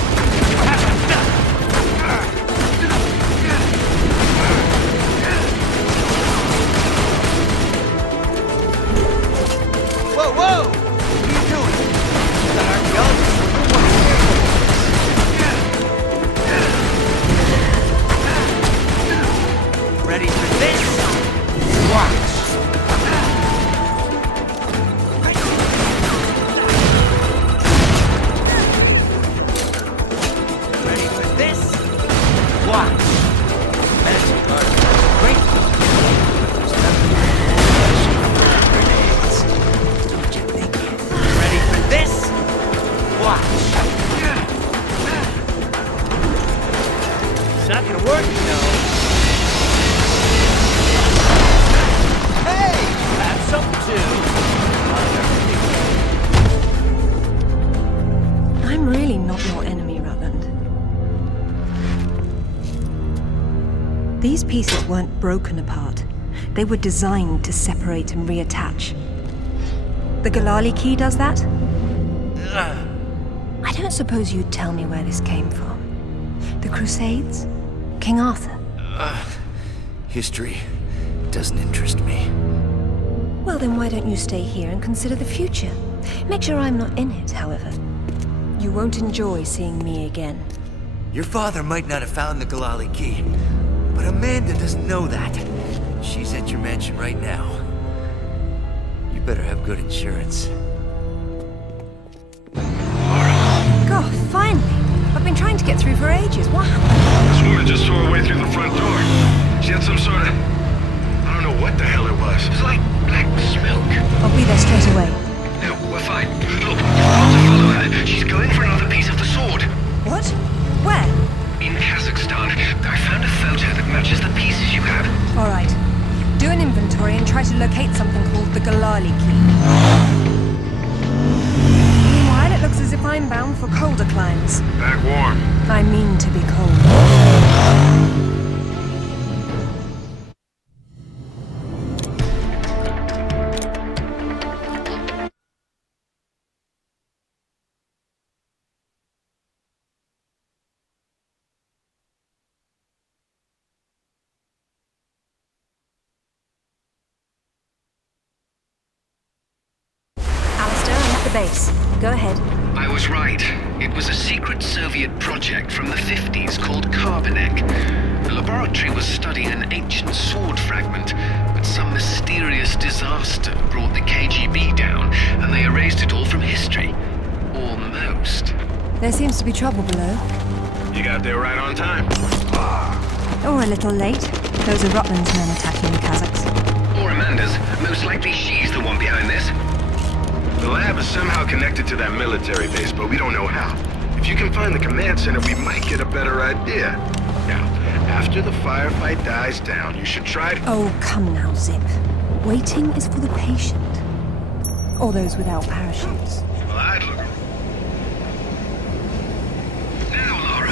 Whoa, whoa! What are you doing? The archaeologists are the ones here. Ready for this? Watch! Ready for this? Watch! Magic art. Great. There's nothing grenades. Don't you think? Ready for this? Watch! It's not gonna work, you know. Hey! Have some too. I'm really not your enemy, Rutland. These pieces weren't broken apart. They were designed to separate and reattach. The Galali key does that? I don't suppose you'd tell me where this came from. The Crusades? King Arthur? History doesn't interest me. Well, then why don't you stay here and consider the future? Make sure I'm not in it, however. You won't enjoy seeing me again. Your father might not have found the Galali key, but Amanda doesn't know that. She's at your mansion right now. You better have good insurance. God, finally! I've been trying to get through for ages. What happened? This woman just tore her way through the front door. She had some sort of... I don't know what the hell it was. It was like black smoke. I'll be there straight away. No, we're fine. Look, you've got to follow her. She's going for another piece of the sword. What? Where? In Kazakhstan. I found a photo that matches the pieces you have. All right. Do an inventory and try to locate something called the Galali key. Meanwhile, it looks as if I'm bound for colder climes. Back warm. I mean to be cold. Base. Go ahead. I was right. It was a secret Soviet project from the 50s called Carbonek. The laboratory was studying an ancient sword fragment, but some mysterious disaster brought the KGB down, and they erased it all from history. Almost. There seems to be trouble below. You got there right on time. Or a little late. Those are Rutland's men attacking the Kazakhs. Or Amanda's. Most likely she's the one behind this. The lab is somehow connected to that military base, but we don't know how. If you can find the command center, we might get a better idea. Now, after the firefight dies down, you should try to... Oh, come now, Zip. Waiting is for the patient. Or those without parachutes. Well, I'd look... Now, Lara.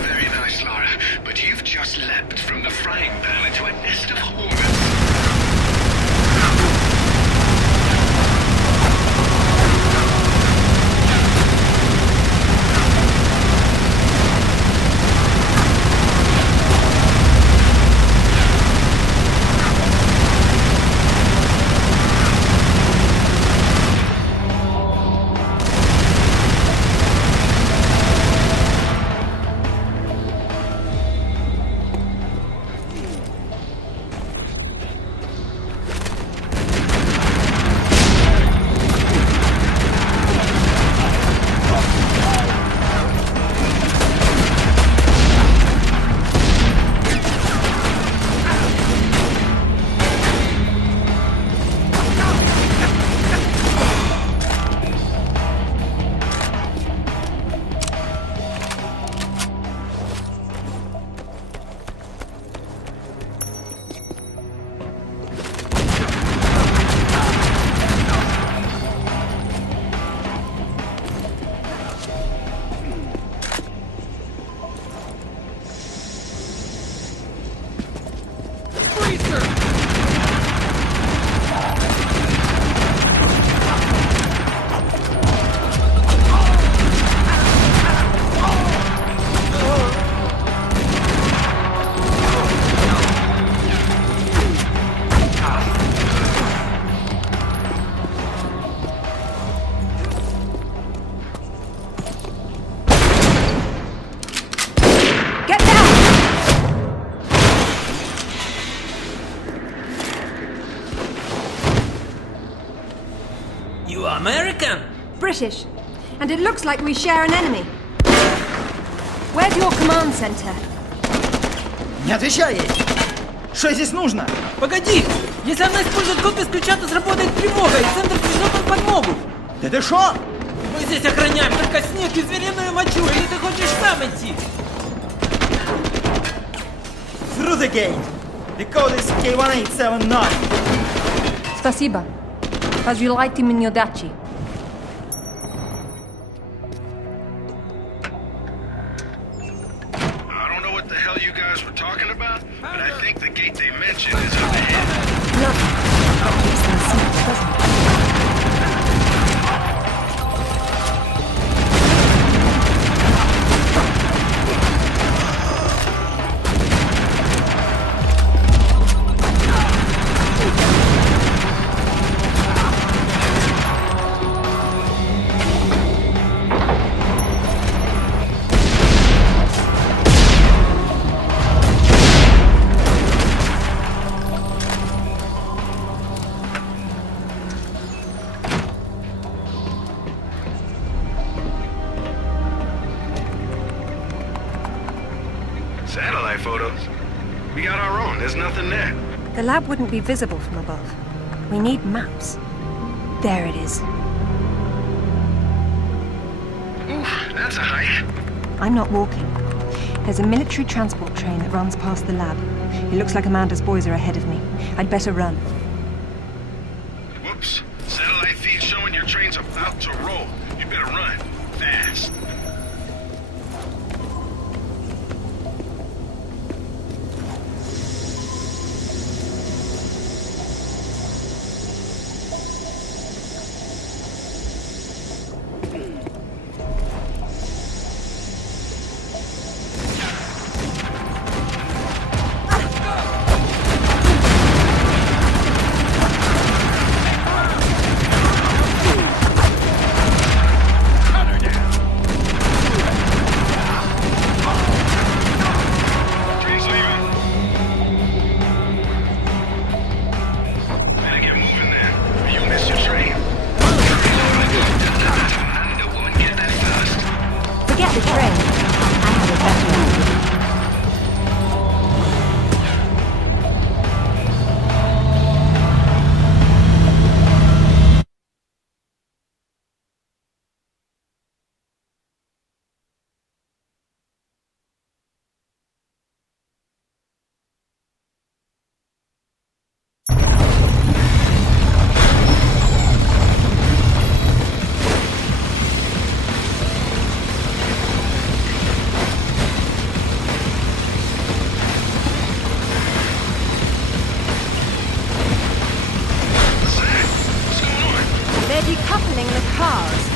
Very nice, Lara, but you've just leapt from the frying pan into a nest of hornets. American? British. And it looks like we share an enemy. Where's your command center? Не отвечай ей! Что здесь нужно? Погоди! Если она использует код без ключа, то сработает тревога, и центр пришлет нам подмогу! Да ты шо? Мы здесь охраняем только снег и звериную мочу, или ты хочешь сам идти? Through the gate! The code is K1879. Спасибо. Разжилайте мне дачи. I don't know what the hell you guys were talking about, but I think the gate they mentioned is up ahead. Satellite photos? We got our own. There's nothing there. The lab wouldn't be visible from above. We need maps. There it is. Oof, that's a hike. I'm not walking. There's a military transport train that runs past the lab. It looks like Amanda's boys are ahead of me. I'd better run. Whoops. Satellite feed showing your train's about to roll. You better run. Fast. Decoupling the cars.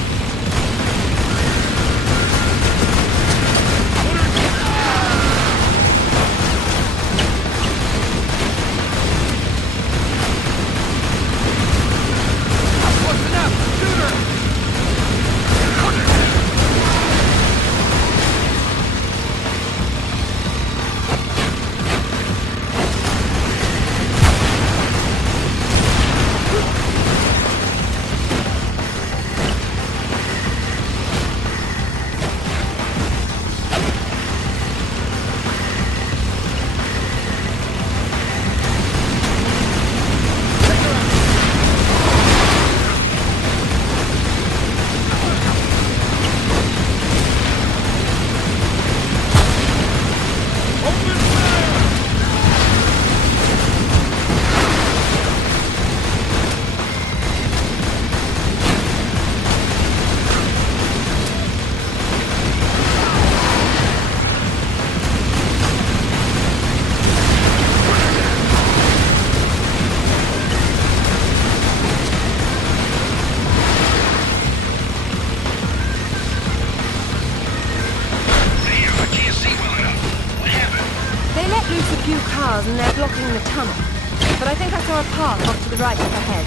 And they're blocking the tunnel. But I think I saw a path off to the right up ahead.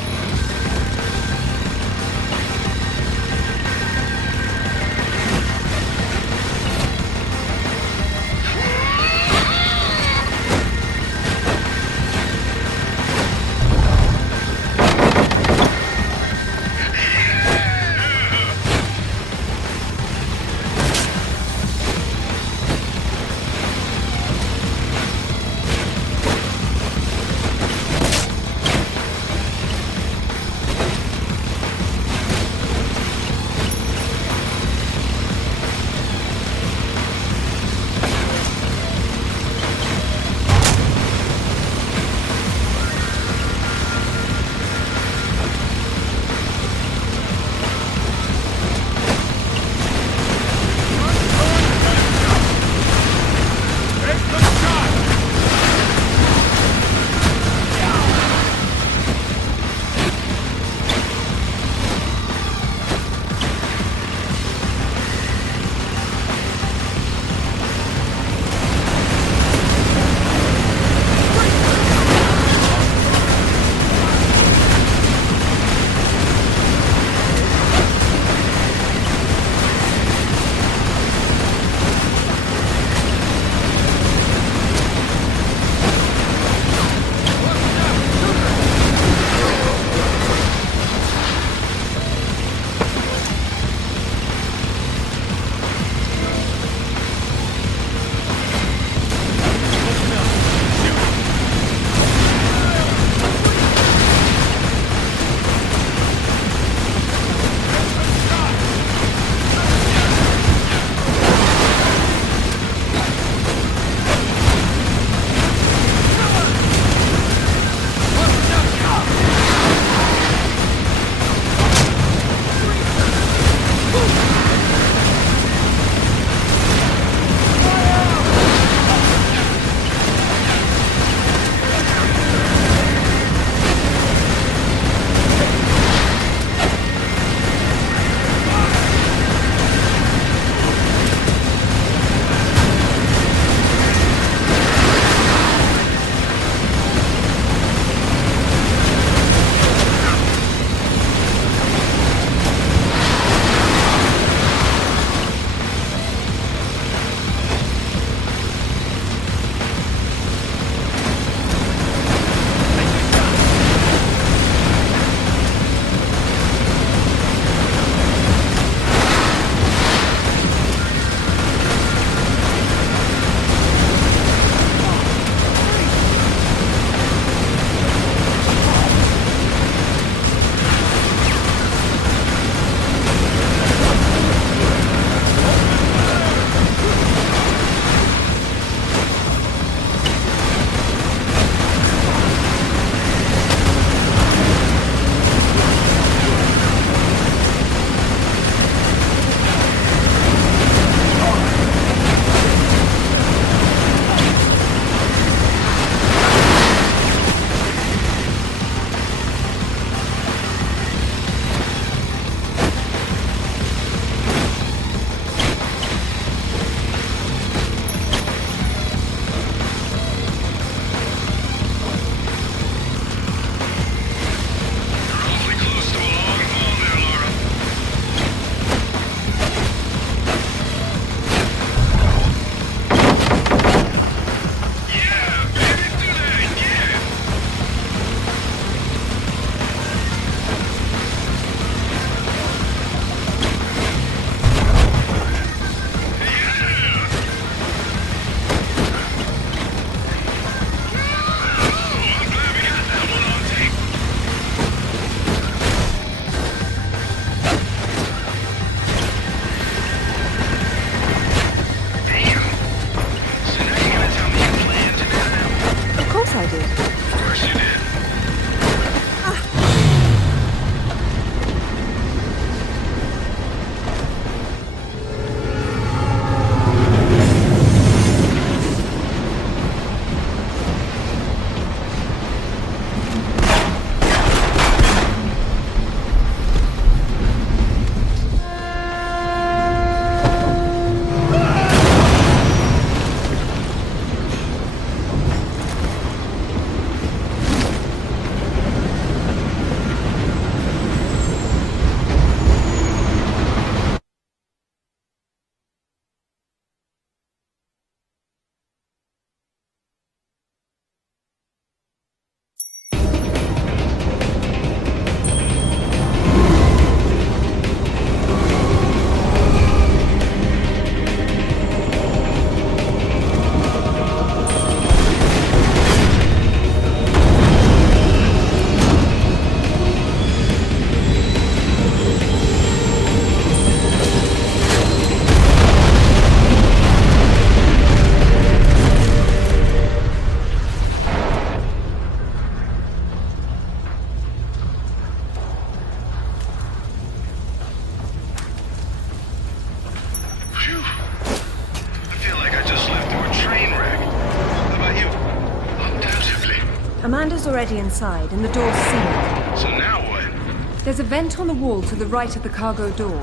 Lara's already inside, and the door's sealed. So now what? There's a vent on the wall to the right of the cargo door.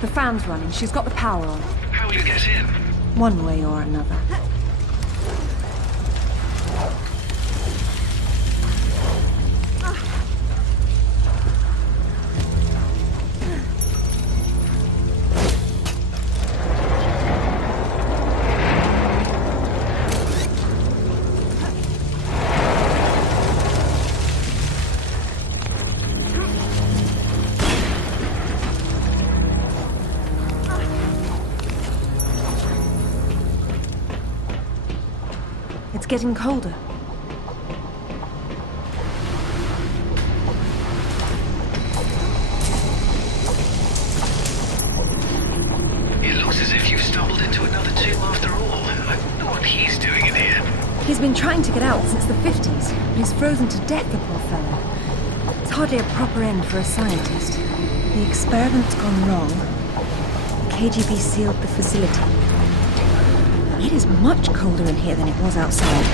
The fan's running. She's got the power on. How will you get in? One way or another. It's getting colder. It looks as if you've stumbled into another tomb after all. I wonder what he's doing in here. He's been trying to get out since the 50s, but he's frozen to death, the poor fellow. It's hardly a proper end for a scientist. The experiment's gone wrong. The KGB sealed the facility. It is much colder in here than it was outside.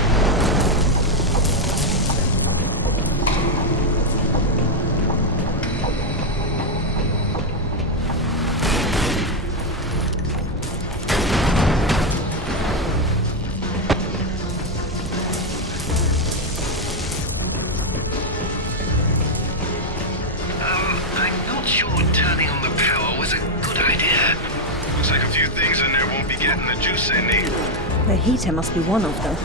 I'm not sure turning on the power was a good idea. Looks like a few things in there won't be getting the juice they need. The heater must be one of them.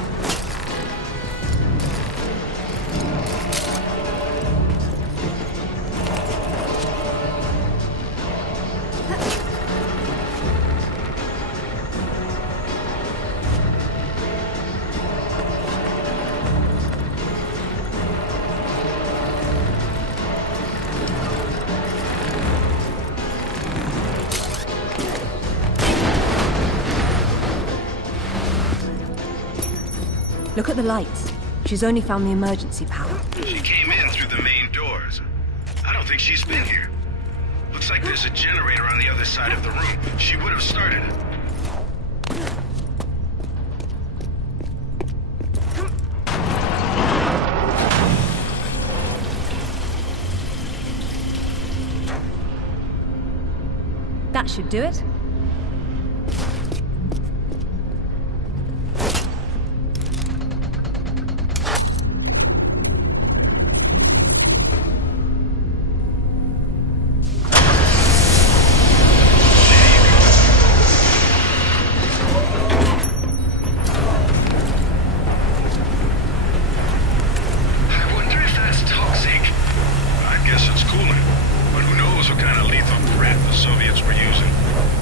Look at the lights. She's only found the emergency power. She came in through the main doors. I don't think she's been here. Looks like there's a generator on the other side of the room. She would have started it. That should do it.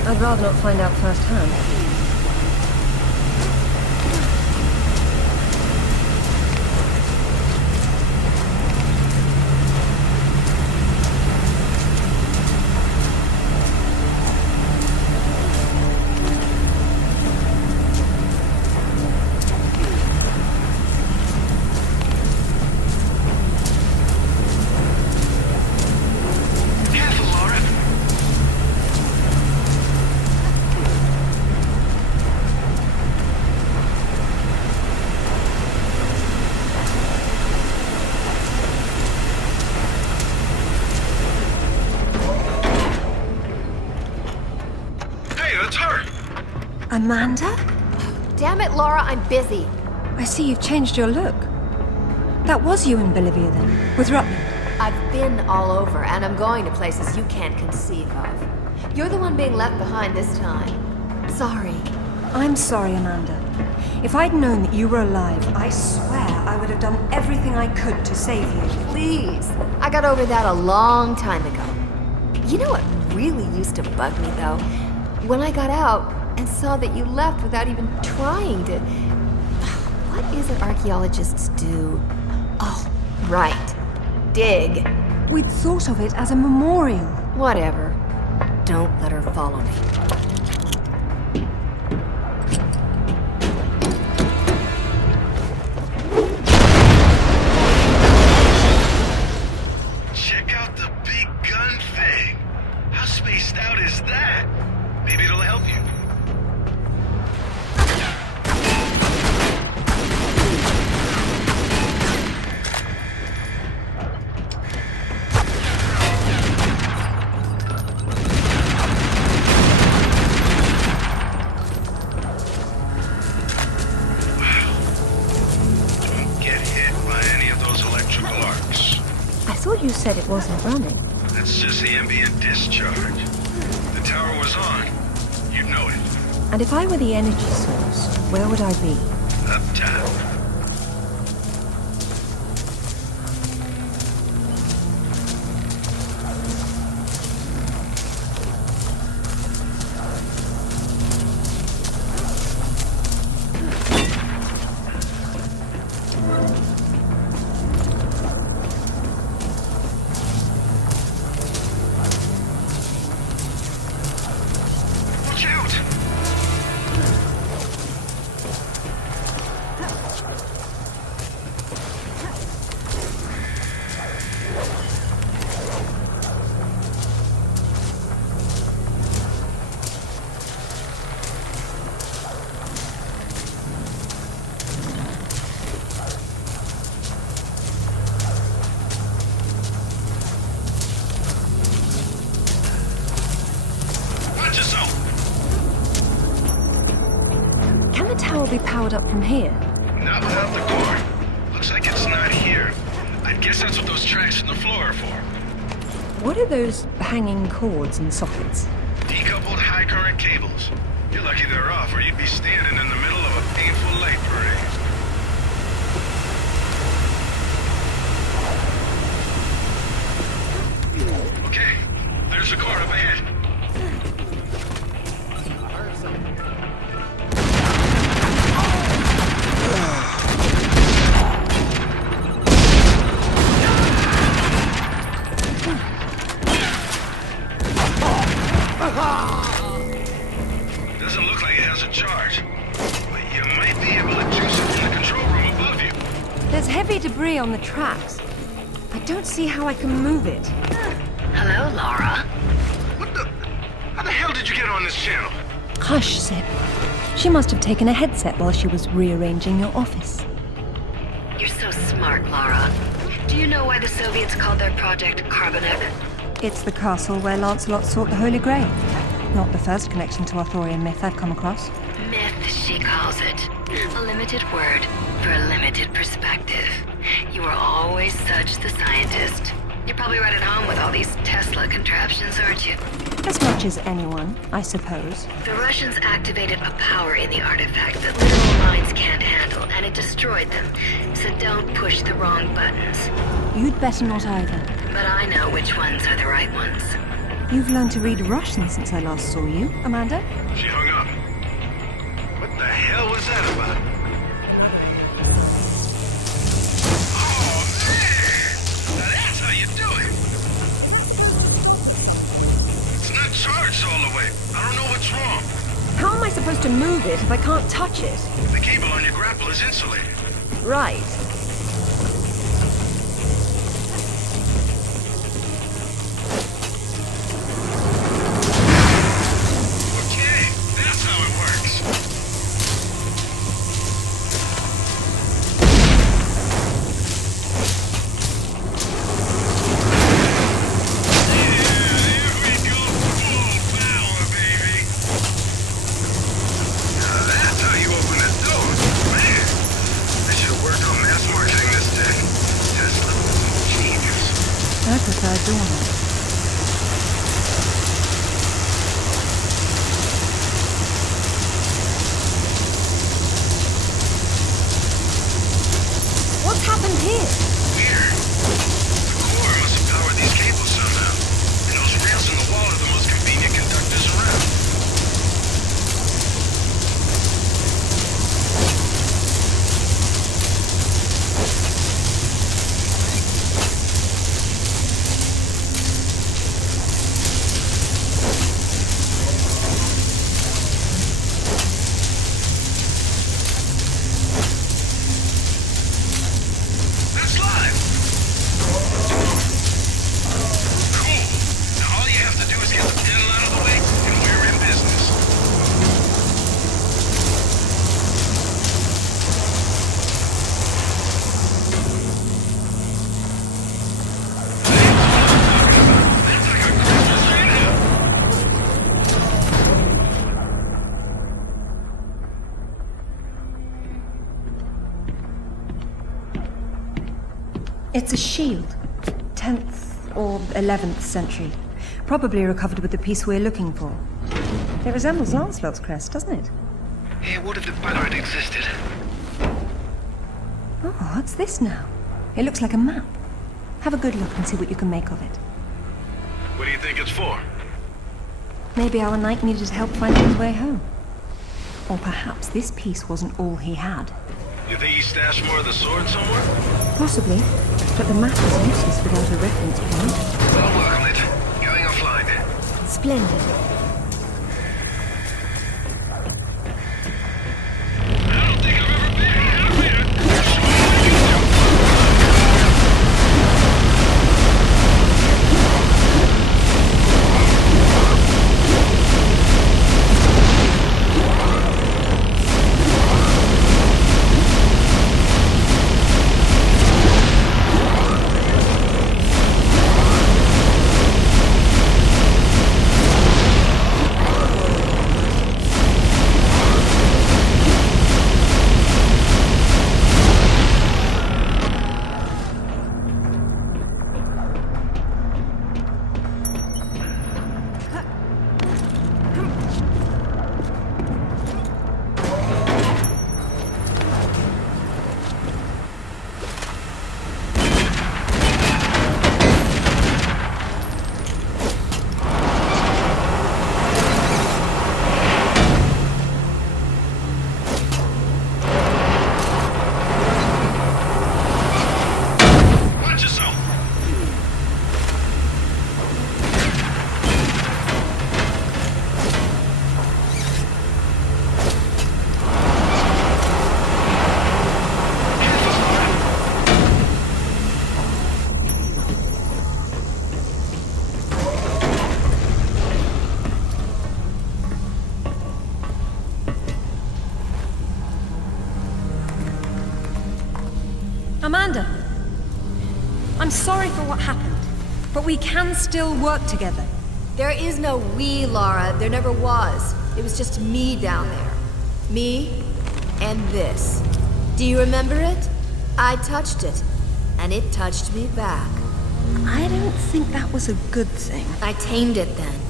I'd rather not find out firsthand. Amanda? Damn it, Lara, I'm busy. I see you've changed your look. That was you in Bolivia then, with Rutland. I've been all over, and I'm going to places you can't conceive of. You're the one being left behind this time. Sorry. I'm sorry, Amanda. If I'd known that you were alive, I swear I would have done everything I could to save you. Please. I got over that a long time ago. You know what really used to bug me, though? When I got out and saw that you left without even trying to... What is it archaeologists do? Oh, right. Dig. We'd thought of it as a memorial. Whatever. Don't let her follow me. Check out the big gun thing. How spaced out is that? Maybe it'll help you. thought you said it wasn't running. That's just ambient discharge. The tower was on. You'd know it. And if I were the energy source, where would I be? Up top. Be powered up from here? Not without the core. Looks like it's not here. I guess that's what those tracks in the floor are for. What are those hanging cords and sockets? Decoupled high current cables. You're lucky they're off, or you'd be standing in the middle of a painful light parade. Okay, there's the core up ahead. Doesn't look like it has a charge, but you might be able to juice it from the control room above you. There's heavy debris on the tracks. I don't see how I can move it. Hello, Lara. What the? How the hell did you get on this channel? Hush, Sip. She must have taken a headset while she was rearranging your office. You're so smart, Lara. Do you know why the Soviets called their project Carbonek? It's the castle where Lancelot sought the Holy Grail. Not the first connection to Arthurian myth I've come across. Myth, she calls it. A limited word for a limited perspective. You were always such the scientist. You're probably right at home with all these Tesla contraptions, aren't you? As much as anyone, I suppose. The Russians activated a power in the artifact that literal minds can't handle, and it destroyed them. So don't push the wrong buttons. You'd better not either. But I know which ones are the right ones. You've learned to read Russian since I last saw you, Amanda. She hung up. What the hell was that about? Oh, man! Now that's how you do it! It's not charged all the way. I don't know what's wrong. How am I supposed to move it if I can't touch it? The cable on your grapple is insulated. Right. What's happened here? Weird. The core must have powered these cables somehow. And those rails in the wall are the most convenient conductors around. It's a shield. 10th or 11th century. Probably recovered with the piece we're looking for. It resembles Lancelot's crest, doesn't it? It would have been better it existed. Oh, what's this now? It looks like a map. Have a good look and see what you can make of it. What do you think it's for? Maybe our knight needed help finding his way home. Or perhaps this piece wasn't all he had. You think he stashed more of the sword somewhere? Possibly, but the map is useless without a reference point. I'll work on it. Going offline. Splendid. Amanda, I'm sorry for what happened, but we can still work together. There is no we, Lara. There never was. It was just me down there. Me and this. Do you remember it? I touched it, and it touched me back. I don't think that was a good thing. I tamed it then,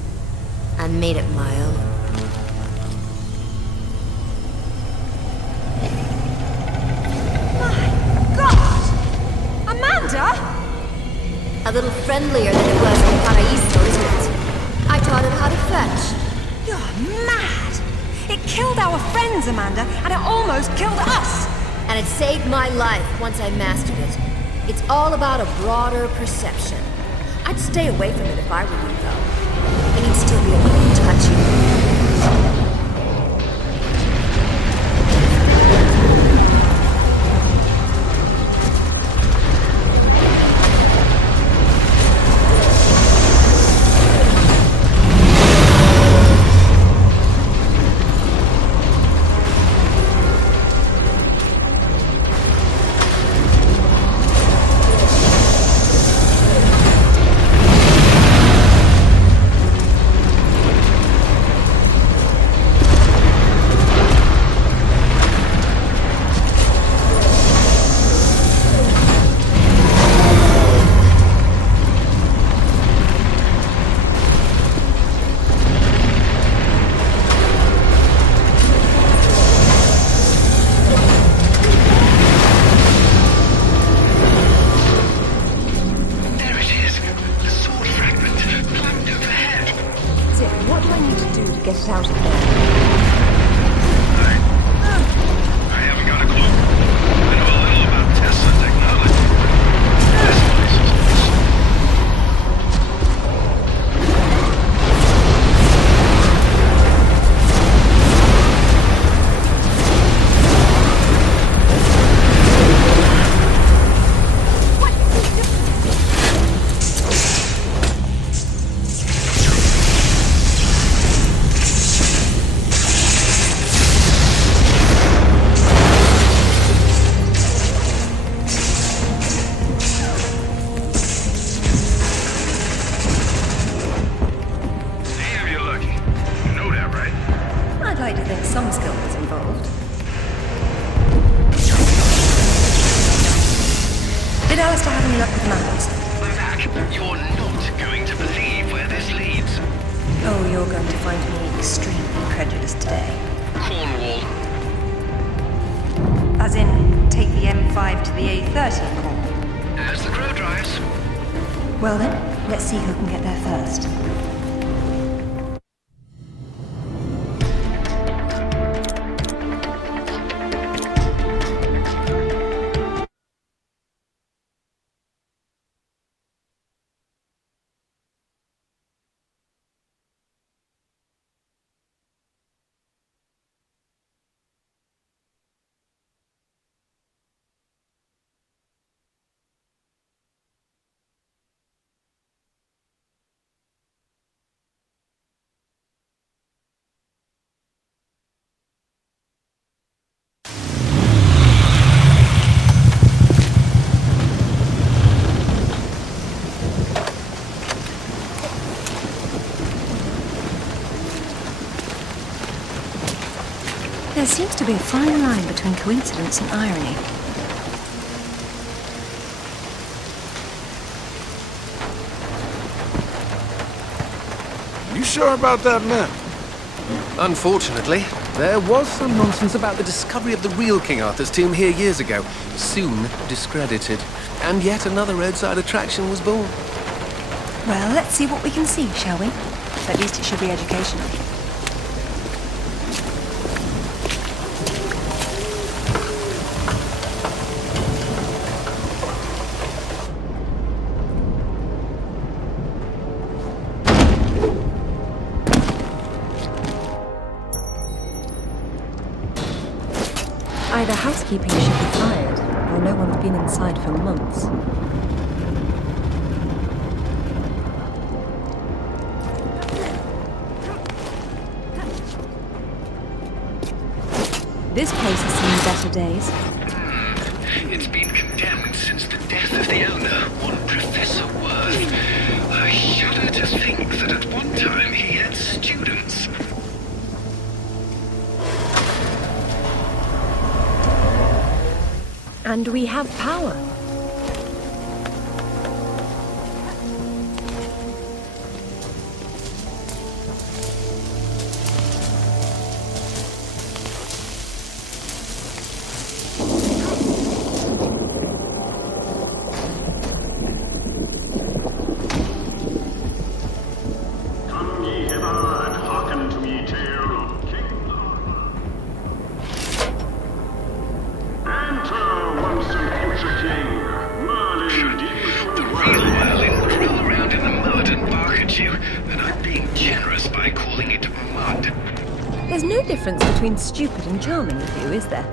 and made it my own. A little friendlier than it was in Paraíso, isn't it? I taught it how to fetch. You're mad! It killed our friends, Amanda, and it almost killed us! And it saved my life once I mastered it. It's all about a broader perception. I'd stay away from it if I were you, though. I can still be able to touch you. 30 core. As the crow drives. Well then, let's see who can get there first. There seems to be a fine line between coincidence and irony. You sure about that map? Unfortunately, there was some nonsense about the discovery of the real King Arthur's tomb here years ago, soon discredited. And yet another roadside attraction was born. Well, let's see what we can see, shall we? At least it should be educational. Either housekeeping should be fired, or no one's been inside for months. This place has seen better days. It's been condemned since the death of the owner, one Professor Worth. I shudder to think that at one time he had students. And we have power. Come ye hither and hearken to me tale of King Lara. Enter once and future king, Merlin deems The real Merlin would roll around in the mud and bark at you, and I'm being generous by calling it mud. There's no difference between stupid and charming with you, is there?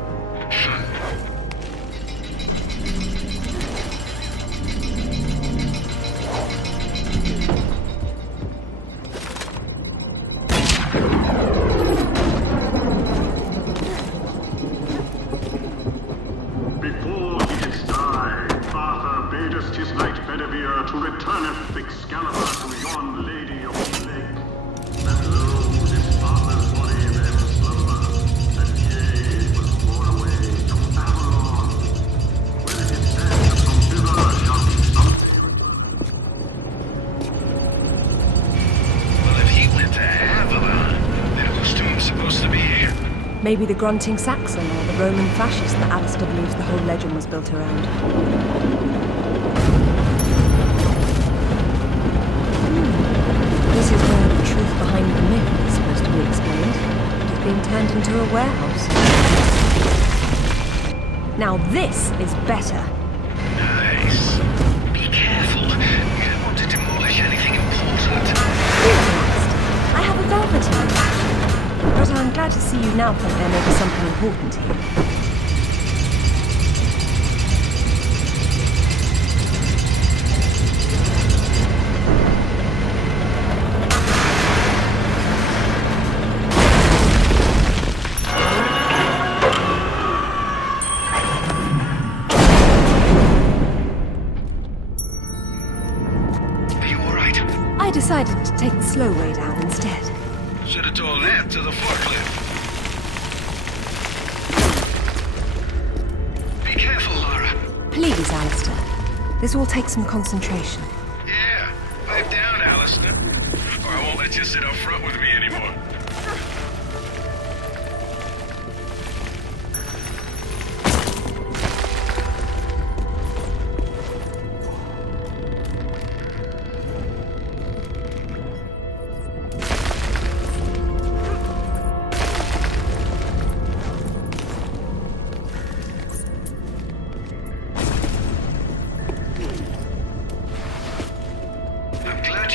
before he did die, Arthur badest his knight Bedivere to returneth Excalibur to yon lady of the lake. And lo, this Arthur's body then slumber, and yea, it was borne away to Avalon, where it is said that from thither shall be something. Well, if he went to Avalon, then whose tomb's supposed to be here? Maybe the grunting Saxon or the Roman fascist that Alistair believes the whole legend was built around. This is where the truth behind the myth is supposed to be explained. It's being turned into a warehouse. Now this is better. Nice. Be careful. You don't want to demolish anything important. I have a velvet. But I'm glad to see you now think there may be something important here. Are you alright? I decided to take the slow way down instead. Should have told that to the forklift. Be careful, Lara. Please, Alistair. This will take some concentration. Yeah, pipe down, Alistair. Or I won't let you sit up front with me anymore.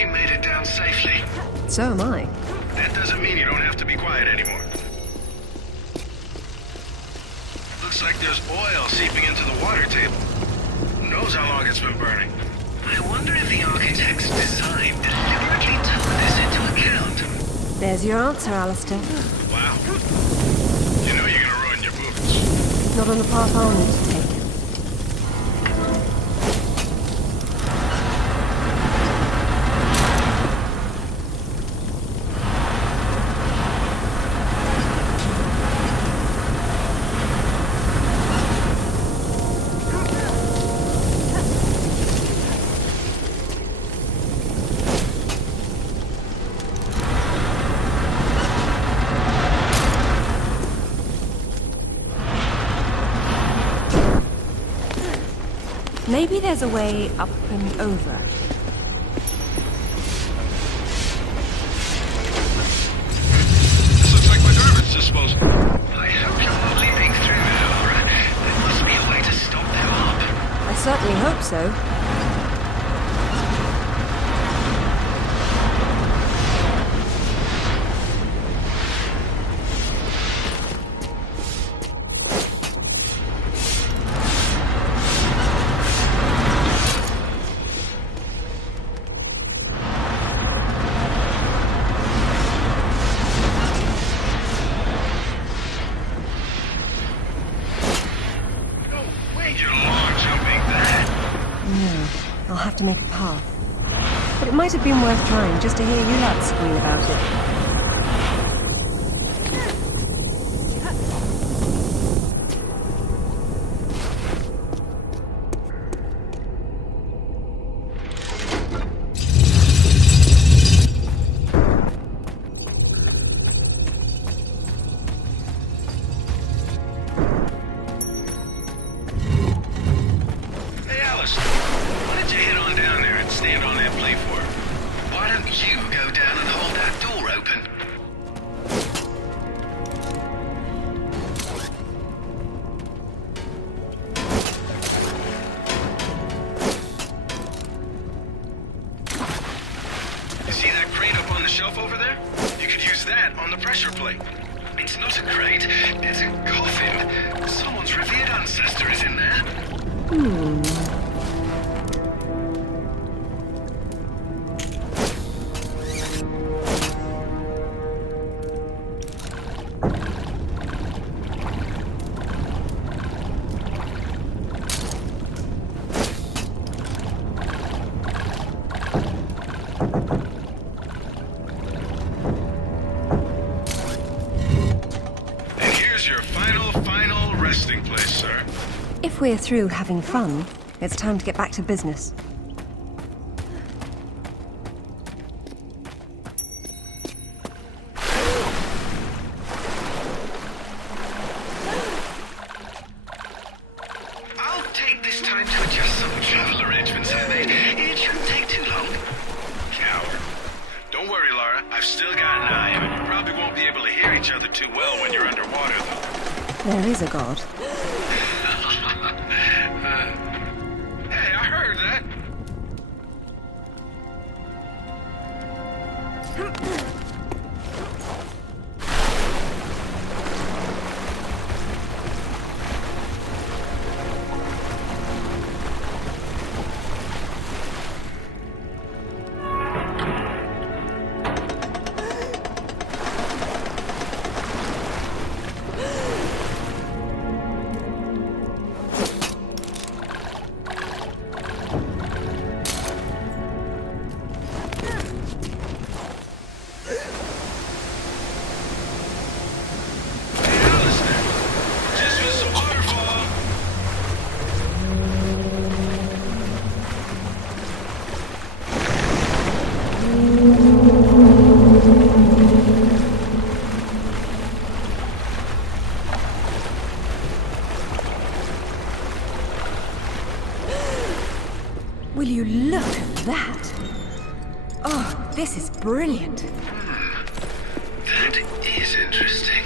you made it down safely. So am I. That doesn't mean you don't have to be quiet anymore. Looks like there's oil seeping into the water table. Who knows how long it's been burning? I wonder if the architect's design deliberately took this into account. There's your answer, Alistair. Wow. You know you're gonna ruin your boots. Not on the path I'll need to take. Maybe there's a way up and over. This looks like my garbage disposal. I hope you're not leaping through there, Lara. There must be a way to stop them up. I certainly hope so. I'll have to make a path. But it might have been worth trying just to hear you lads squeal about it. It's not a crate, it's a coffin. Someone's revered ancestor is in there. If we're through having fun, it's time to get back to business. I'll take this time to adjust some travel arrangements I made. It shouldn't take too long. Coward. Don't worry, Lara. I've still got an eye, and you probably won't be able to hear each other too well when you're underwater, though. There is a god. Hey, I heard that. Will you look at that? Oh, this is brilliant. That is interesting.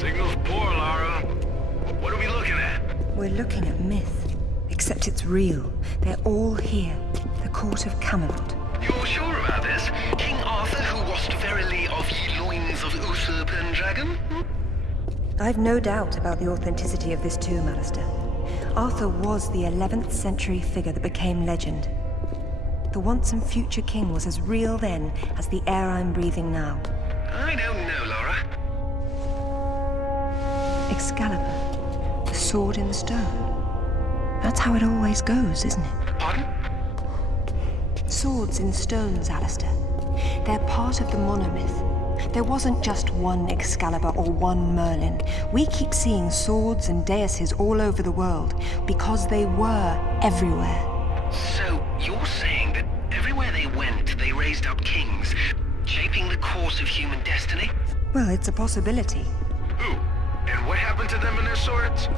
Signal's poor, Lara. What are we looking at? We're looking at myth, except it's real. They're all here. The court of Camelot. You're sure about this? King Arthur, who wast verily of ye loins of Uther Pendragon? I've no doubt about the authenticity of this tomb, Alistair. Arthur was the 11th century figure that became legend. The once and future king was as real then as the air I'm breathing now. I don't know, Lara. Excalibur, the sword in the stone. That's how it always goes, isn't it? Pardon? Swords in stones, Alistair. They're part of the monomyth. There wasn't just one Excalibur or one Merlin. We keep seeing swords and daises all over the world because they were everywhere. So, you're saying that everywhere they went, they raised up kings, shaping the course of human destiny? Well, it's a possibility. Who? And what happened to them and their swords?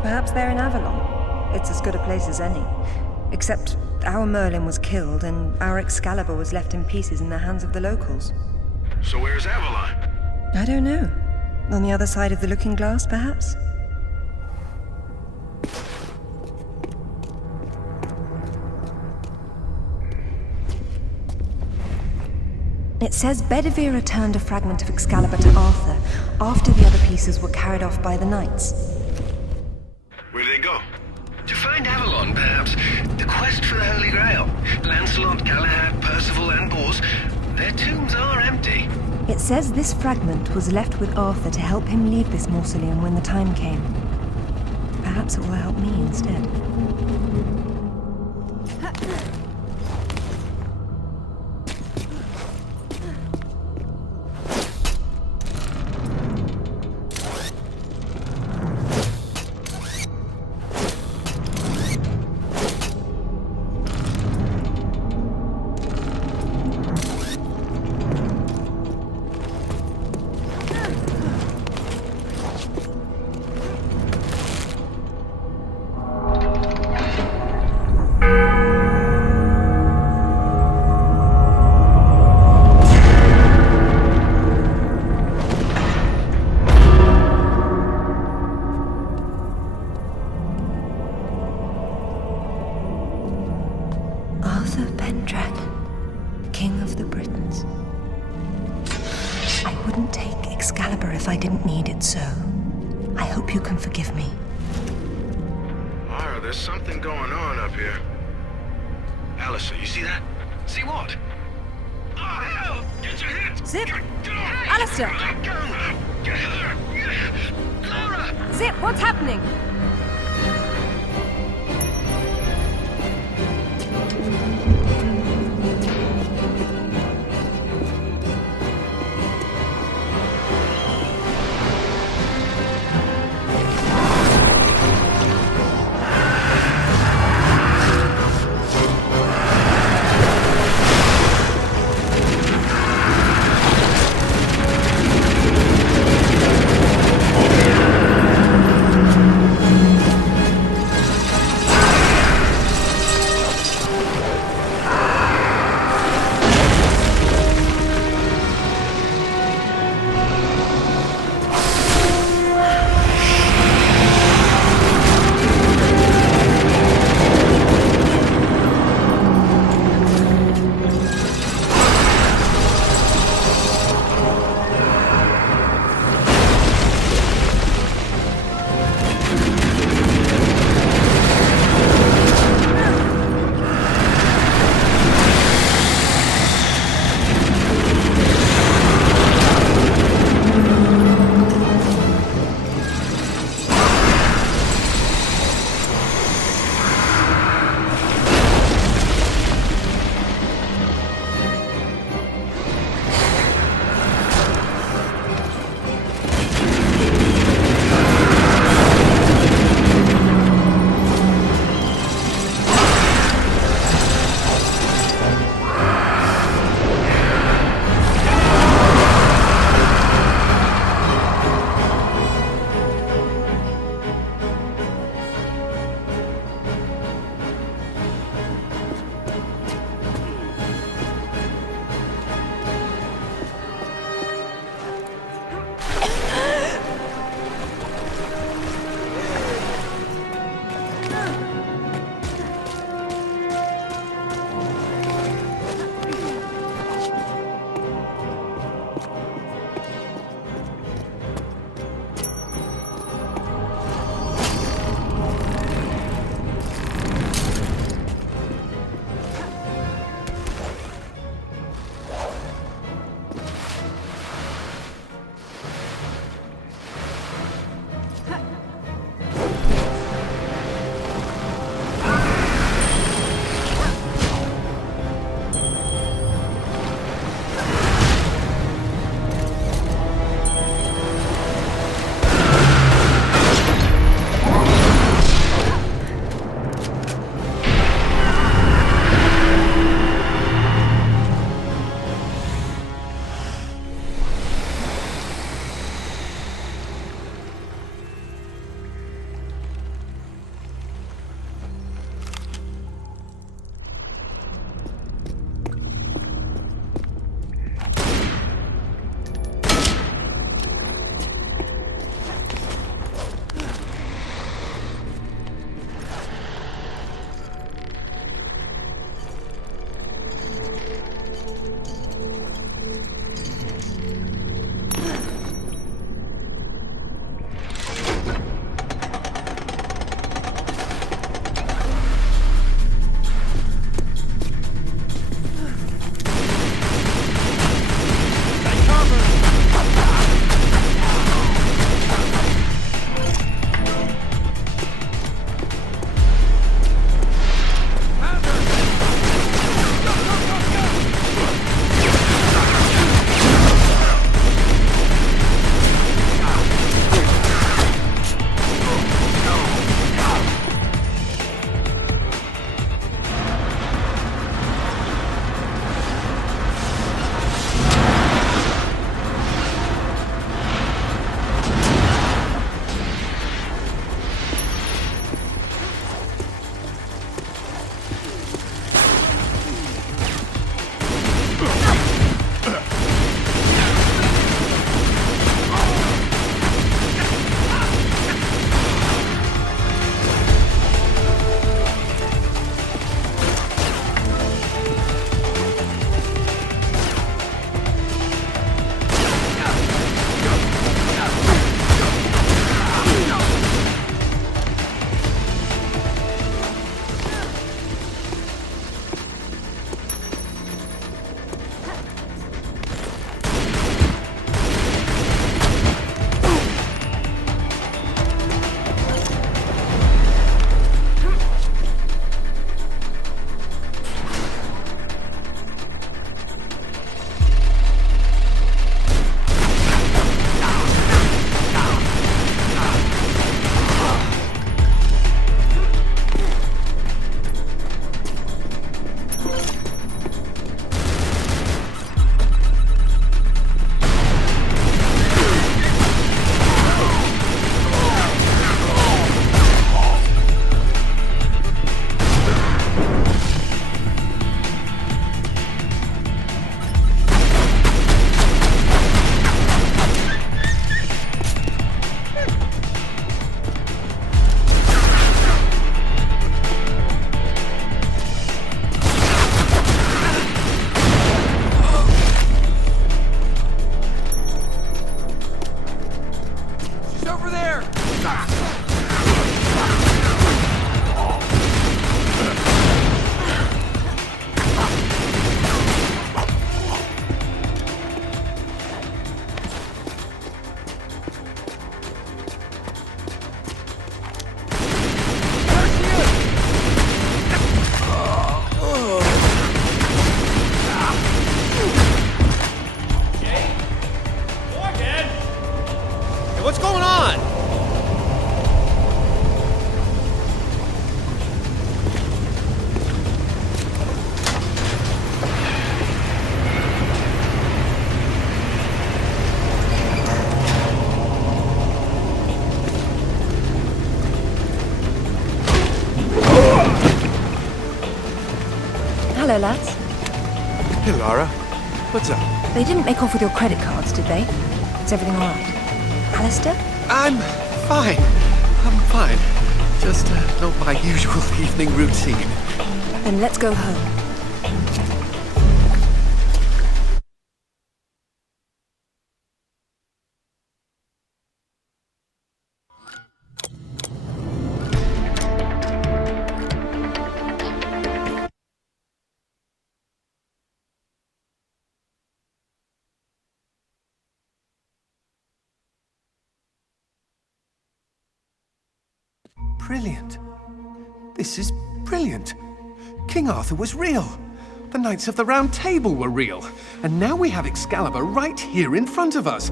Perhaps they're in Avalon. It's as good a place as any. Except our Merlin was killed and our Excalibur was left in pieces in the hands of the locals. So where's Avalon? I don't know. On the other side of the looking glass, perhaps? It says Bedivere returned a fragment of Excalibur to Arthur after the other pieces were carried off by the knights. Where did they go? To find Avalon, perhaps. The quest for the Holy Grail. Lancelot, Galahad, Percival, and Bors. Their tombs are empty. It says this fragment was left with Arthur to help him leave this mausoleum when the time came. Perhaps it will help me instead. Arthur Pendragon, King of the Britons. I wouldn't take Excalibur if I didn't need it so. I hope you can forgive me. Lara, there's something going on up here. Alistair, you see that? See what? Oh, hell! Get your hands! Zip! Get off! Alistair! Let go! Lara! Zip, what's happening? What's going on? Hello, lads. Hey, Lara. What's up? They didn't make off with your credit cards, did they? Is everything all right? Alistair? I'm fine. I'm fine. Just not my usual evening routine. Then let's go home. Brilliant. This is brilliant. King Arthur was real. The Knights of the Round Table were real. And now we have Excalibur right here in front of us.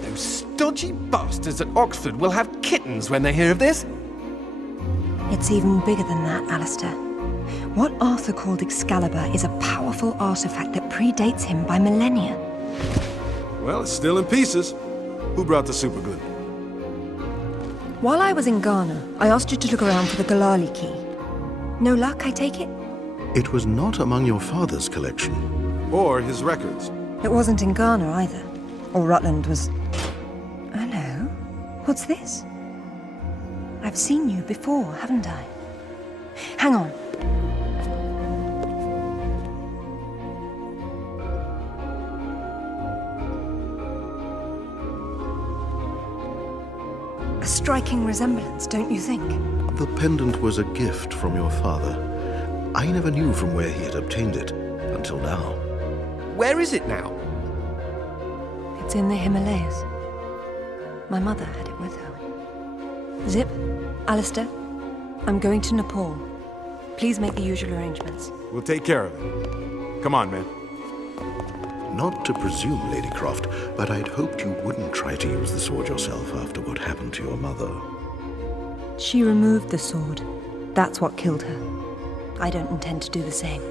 Those stodgy bastards at Oxford will have kittens when they hear of this. It's even bigger than that, Alistair. What Arthur called Excalibur is a powerful artifact that predates him by millennia. Well, it's still in pieces. Who brought the superglue? While I was in Ghana, I asked you to look around for the Galali key. No luck, I take it? It was not among your father's collection. Or his records. It wasn't in Ghana either. Or Rutland was... Hello? What's this? I've seen you before, haven't I? Hang on. A striking resemblance, don't you think? The pendant was a gift from your father. I never knew from where he had obtained it, until now. Where is it now? It's in the Himalayas. My mother had it with her. Zip, Alistair, I'm going to Nepal. Please make the usual arrangements. We'll take care of it. Come on, man. Not to presume, Lady Croft, but I'd hoped you wouldn't try to use the sword yourself after what happened to your mother. She removed the sword. That's what killed her. I don't intend to do the same.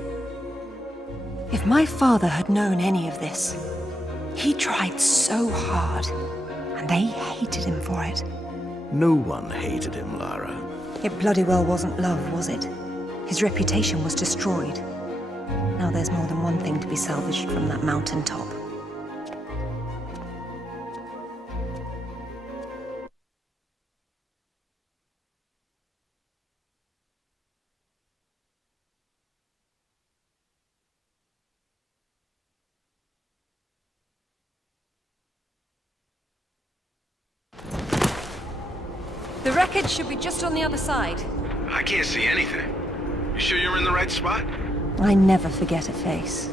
If my father had known any of this, he tried so hard, and they hated him for it. No one hated him, Lara. It bloody well wasn't love, was it? His reputation was destroyed. Now there's more than one thing to be salvaged from that mountain top. The wreckage should be just on the other side. I can't see anything. You sure you're in the right spot? I never forget a face.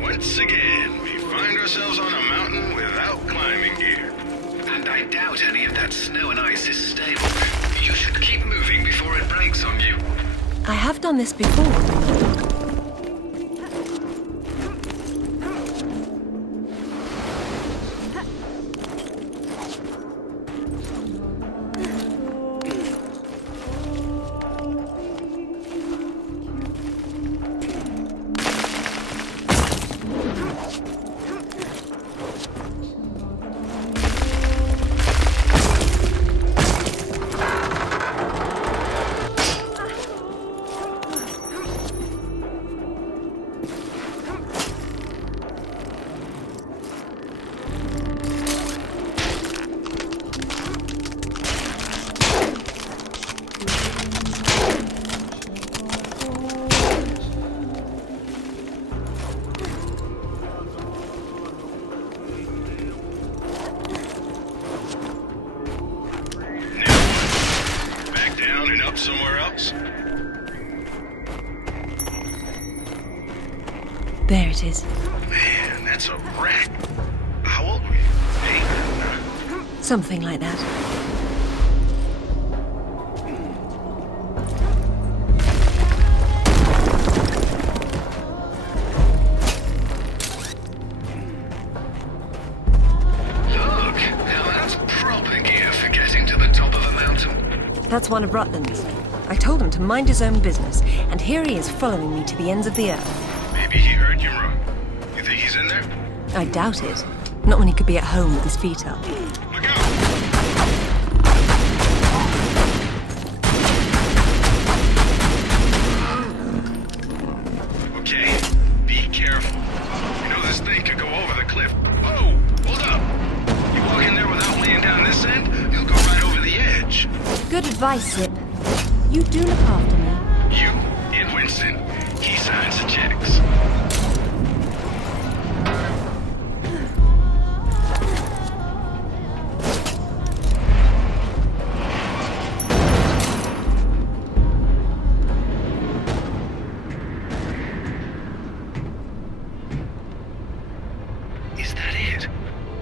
Once again, we find ourselves on a mountain without climbing gear. And I doubt any of that snow and ice is stable. You should keep moving before it breaks on you. I have done this before. Somewhere else? There it is. Man, that's a wreck. How old were you? 8? Something like that. That's one of Rutland's. I told him to mind his own business, and here he is following me to the ends of the earth. Maybe he heard you wrong. You think he's in there? I doubt it. Not when he could be at home with his feet up. Look out! Okay, be careful. You know this thing could go over the cliff. Oh, hold up! You walk in there without laying down this end, you'll go right over the edge. Good advice, Zip. You do look after me. You and Winston, he signs the checks. Is that it?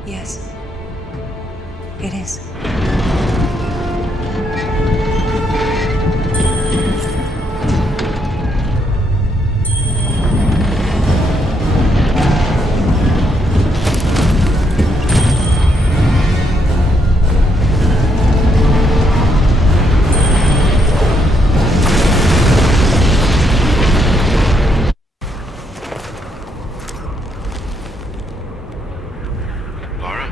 Yes. It is. Lara?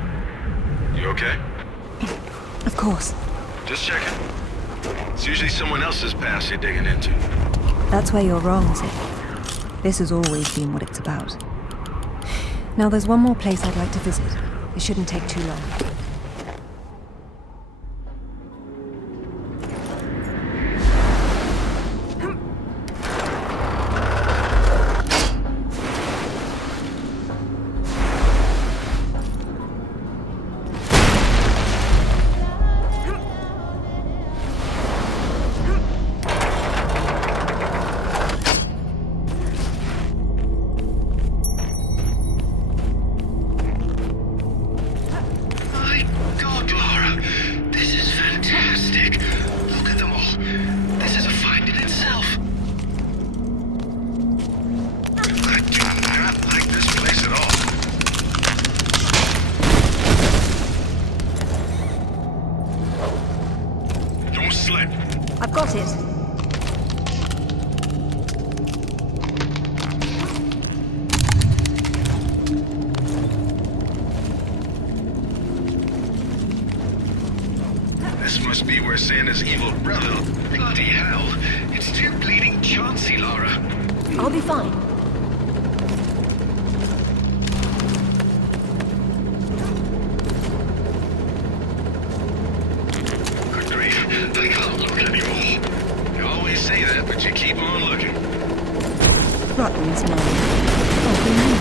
You okay? Of course. Just checking. It's usually someone else's past you're digging into. That's where you're wrong, Zip. This has always been what it's about. Now there's one more place I'd like to visit. It shouldn't take too long. My God, Lara, this is fantastic. Look at them all. This is a find in itself. I do not like this place at all. Don't slip. I've got it. This must be where Santa's evil brother... Bloody hell. It's too bleeding chancy, Lara. I'll be fine. Good grief, I can't look anymore. You always say that, but you keep on looking. Rutland's mine. Oh, we knew.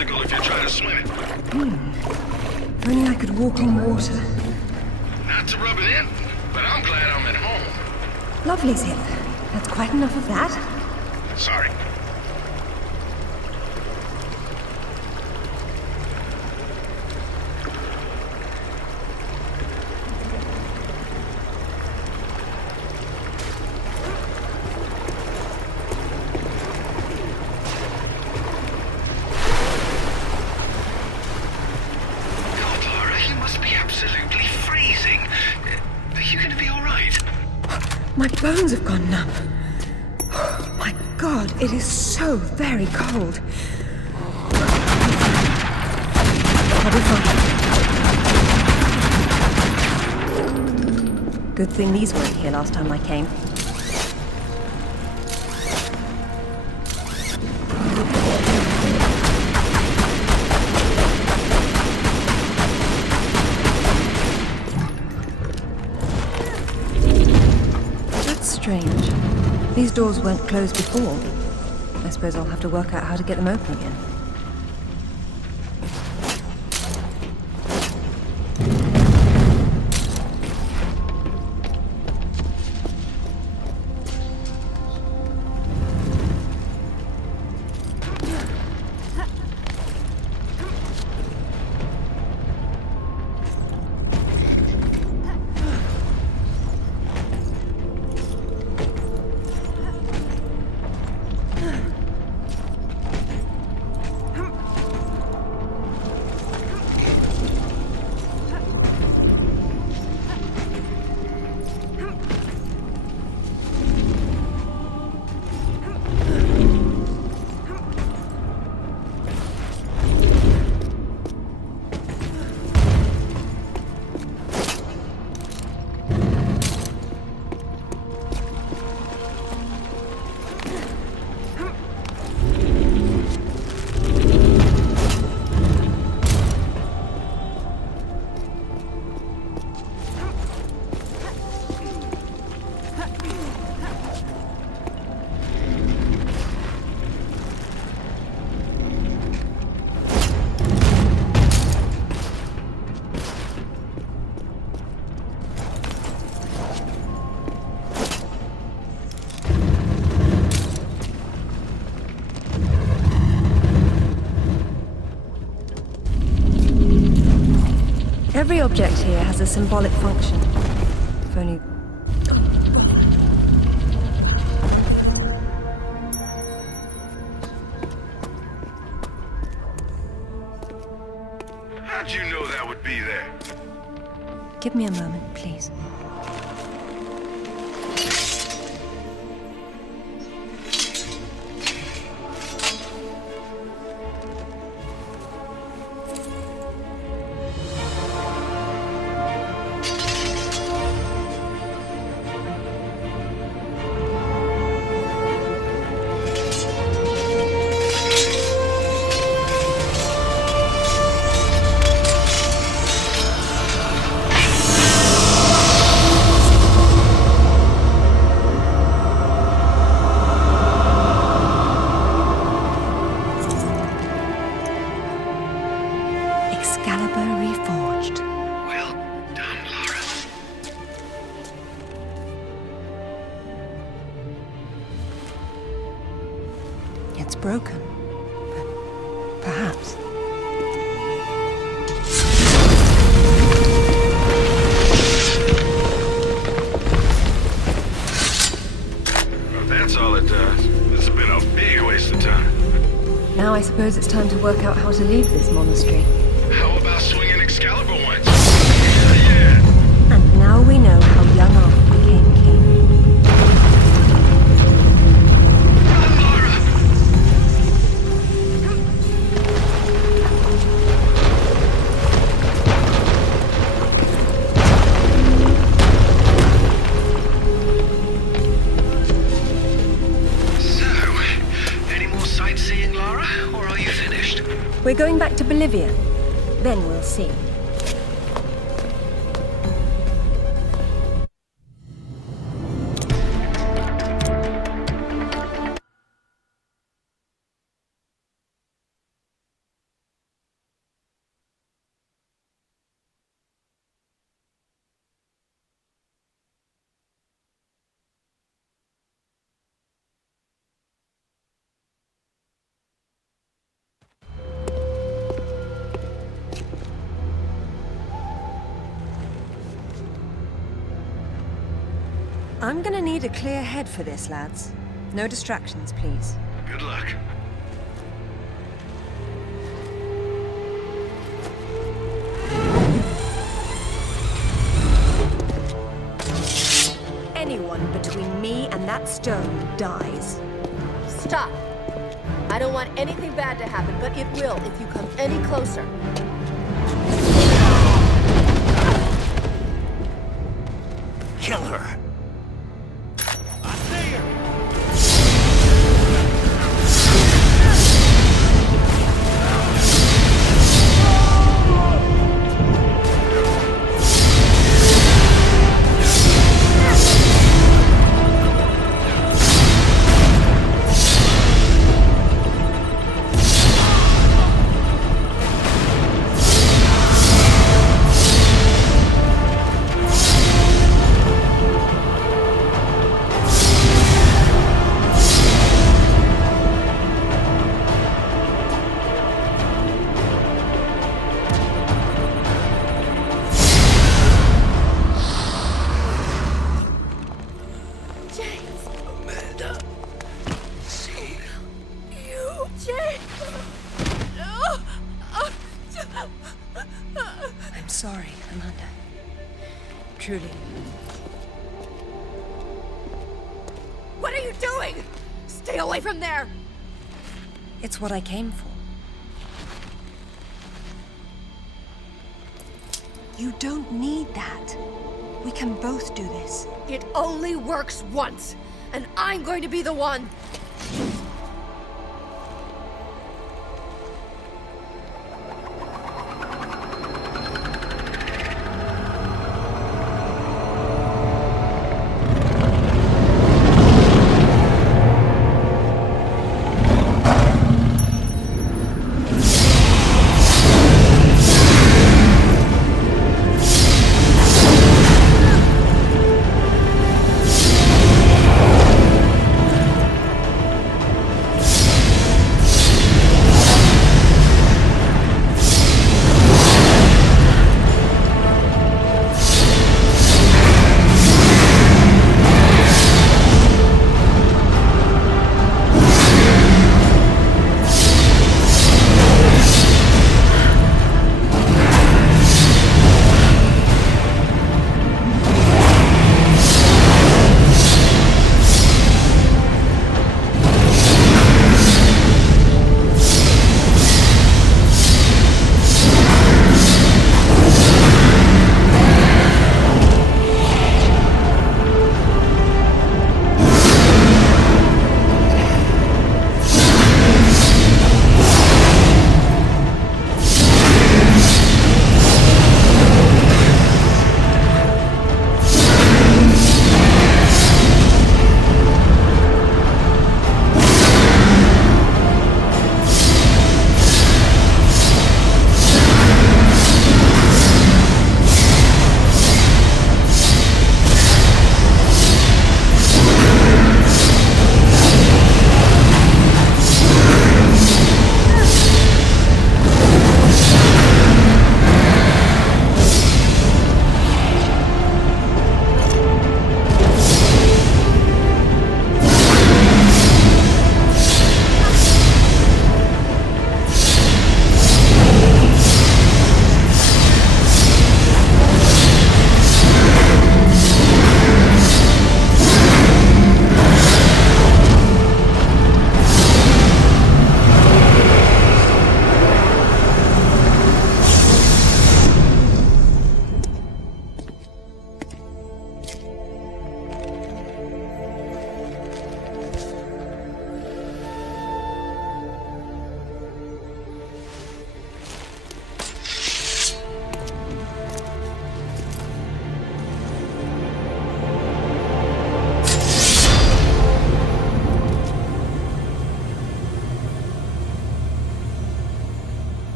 If you're trying to swim it. If only I could walk on water. Not to rub it in, but I'm glad I'm at home. Lovely, Zip. That's quite enough of that. Sorry. My bones have gone numb. Oh, my God, it is so very cold. I'll be fine. Good thing these weren't here last time I came. That's strange. These doors weren't closed before. I suppose I'll have to work out how to get them open again. Every object here has a symbolic function. If only... How'd you know that would be there? Give me a moment, please. It's broken, but perhaps. Well, that's all it does. This has been a big waste of time. Now I suppose it's time to work out how to leave this monastery. How about swinging Excalibur once? Yeah! And now we know how young Arthur became king. We're going back to Bolivia. Then we'll see. I'm gonna need a clear head for this, lads. No distractions, please. Good luck. Anyone between me and that stone dies. Stop! I don't want anything bad to happen, but it will if you come any closer. kill her. I'm sorry, Amanda. Truly. What are you doing? Stay away from there! It's what I came for. You don't need that. We can both do this. It only works once, and I'm going to be the one.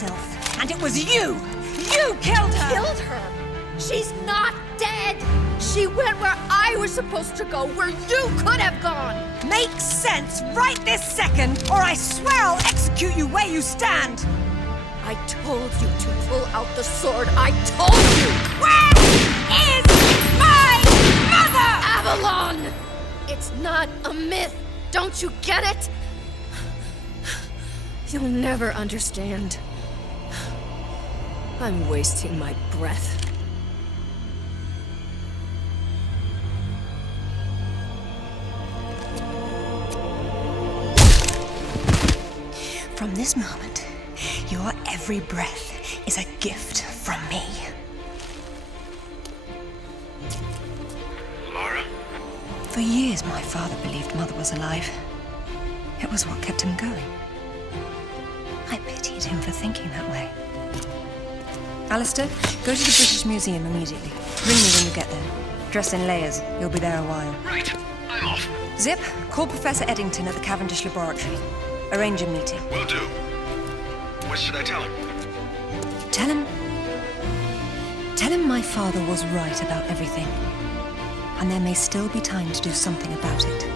myself. And it was you! You killed her! Killed her? She's not dead! She went where I was supposed to go, where you could have gone! Makes sense right this second, or I swear I'll execute you where you stand! I told you to pull out the sword. I told you! Where is my mother? Avalon! It's not a myth. Don't you get it? You'll never understand. I'm wasting my breath. From this moment, your every breath is a gift from me. Lara? For years, my father believed Mother was alive. It was what kept him going. I pitied him for thinking that way. Alistair, go to the British Museum immediately. Ring me when you get there. Dress in layers. You'll be there a while. Right. I'm off. Zip, call Professor Eddington at the Cavendish Laboratory. Arrange a meeting. Will do. What should I tell him? Tell him my father was right about everything. And there may still be time to do something about it.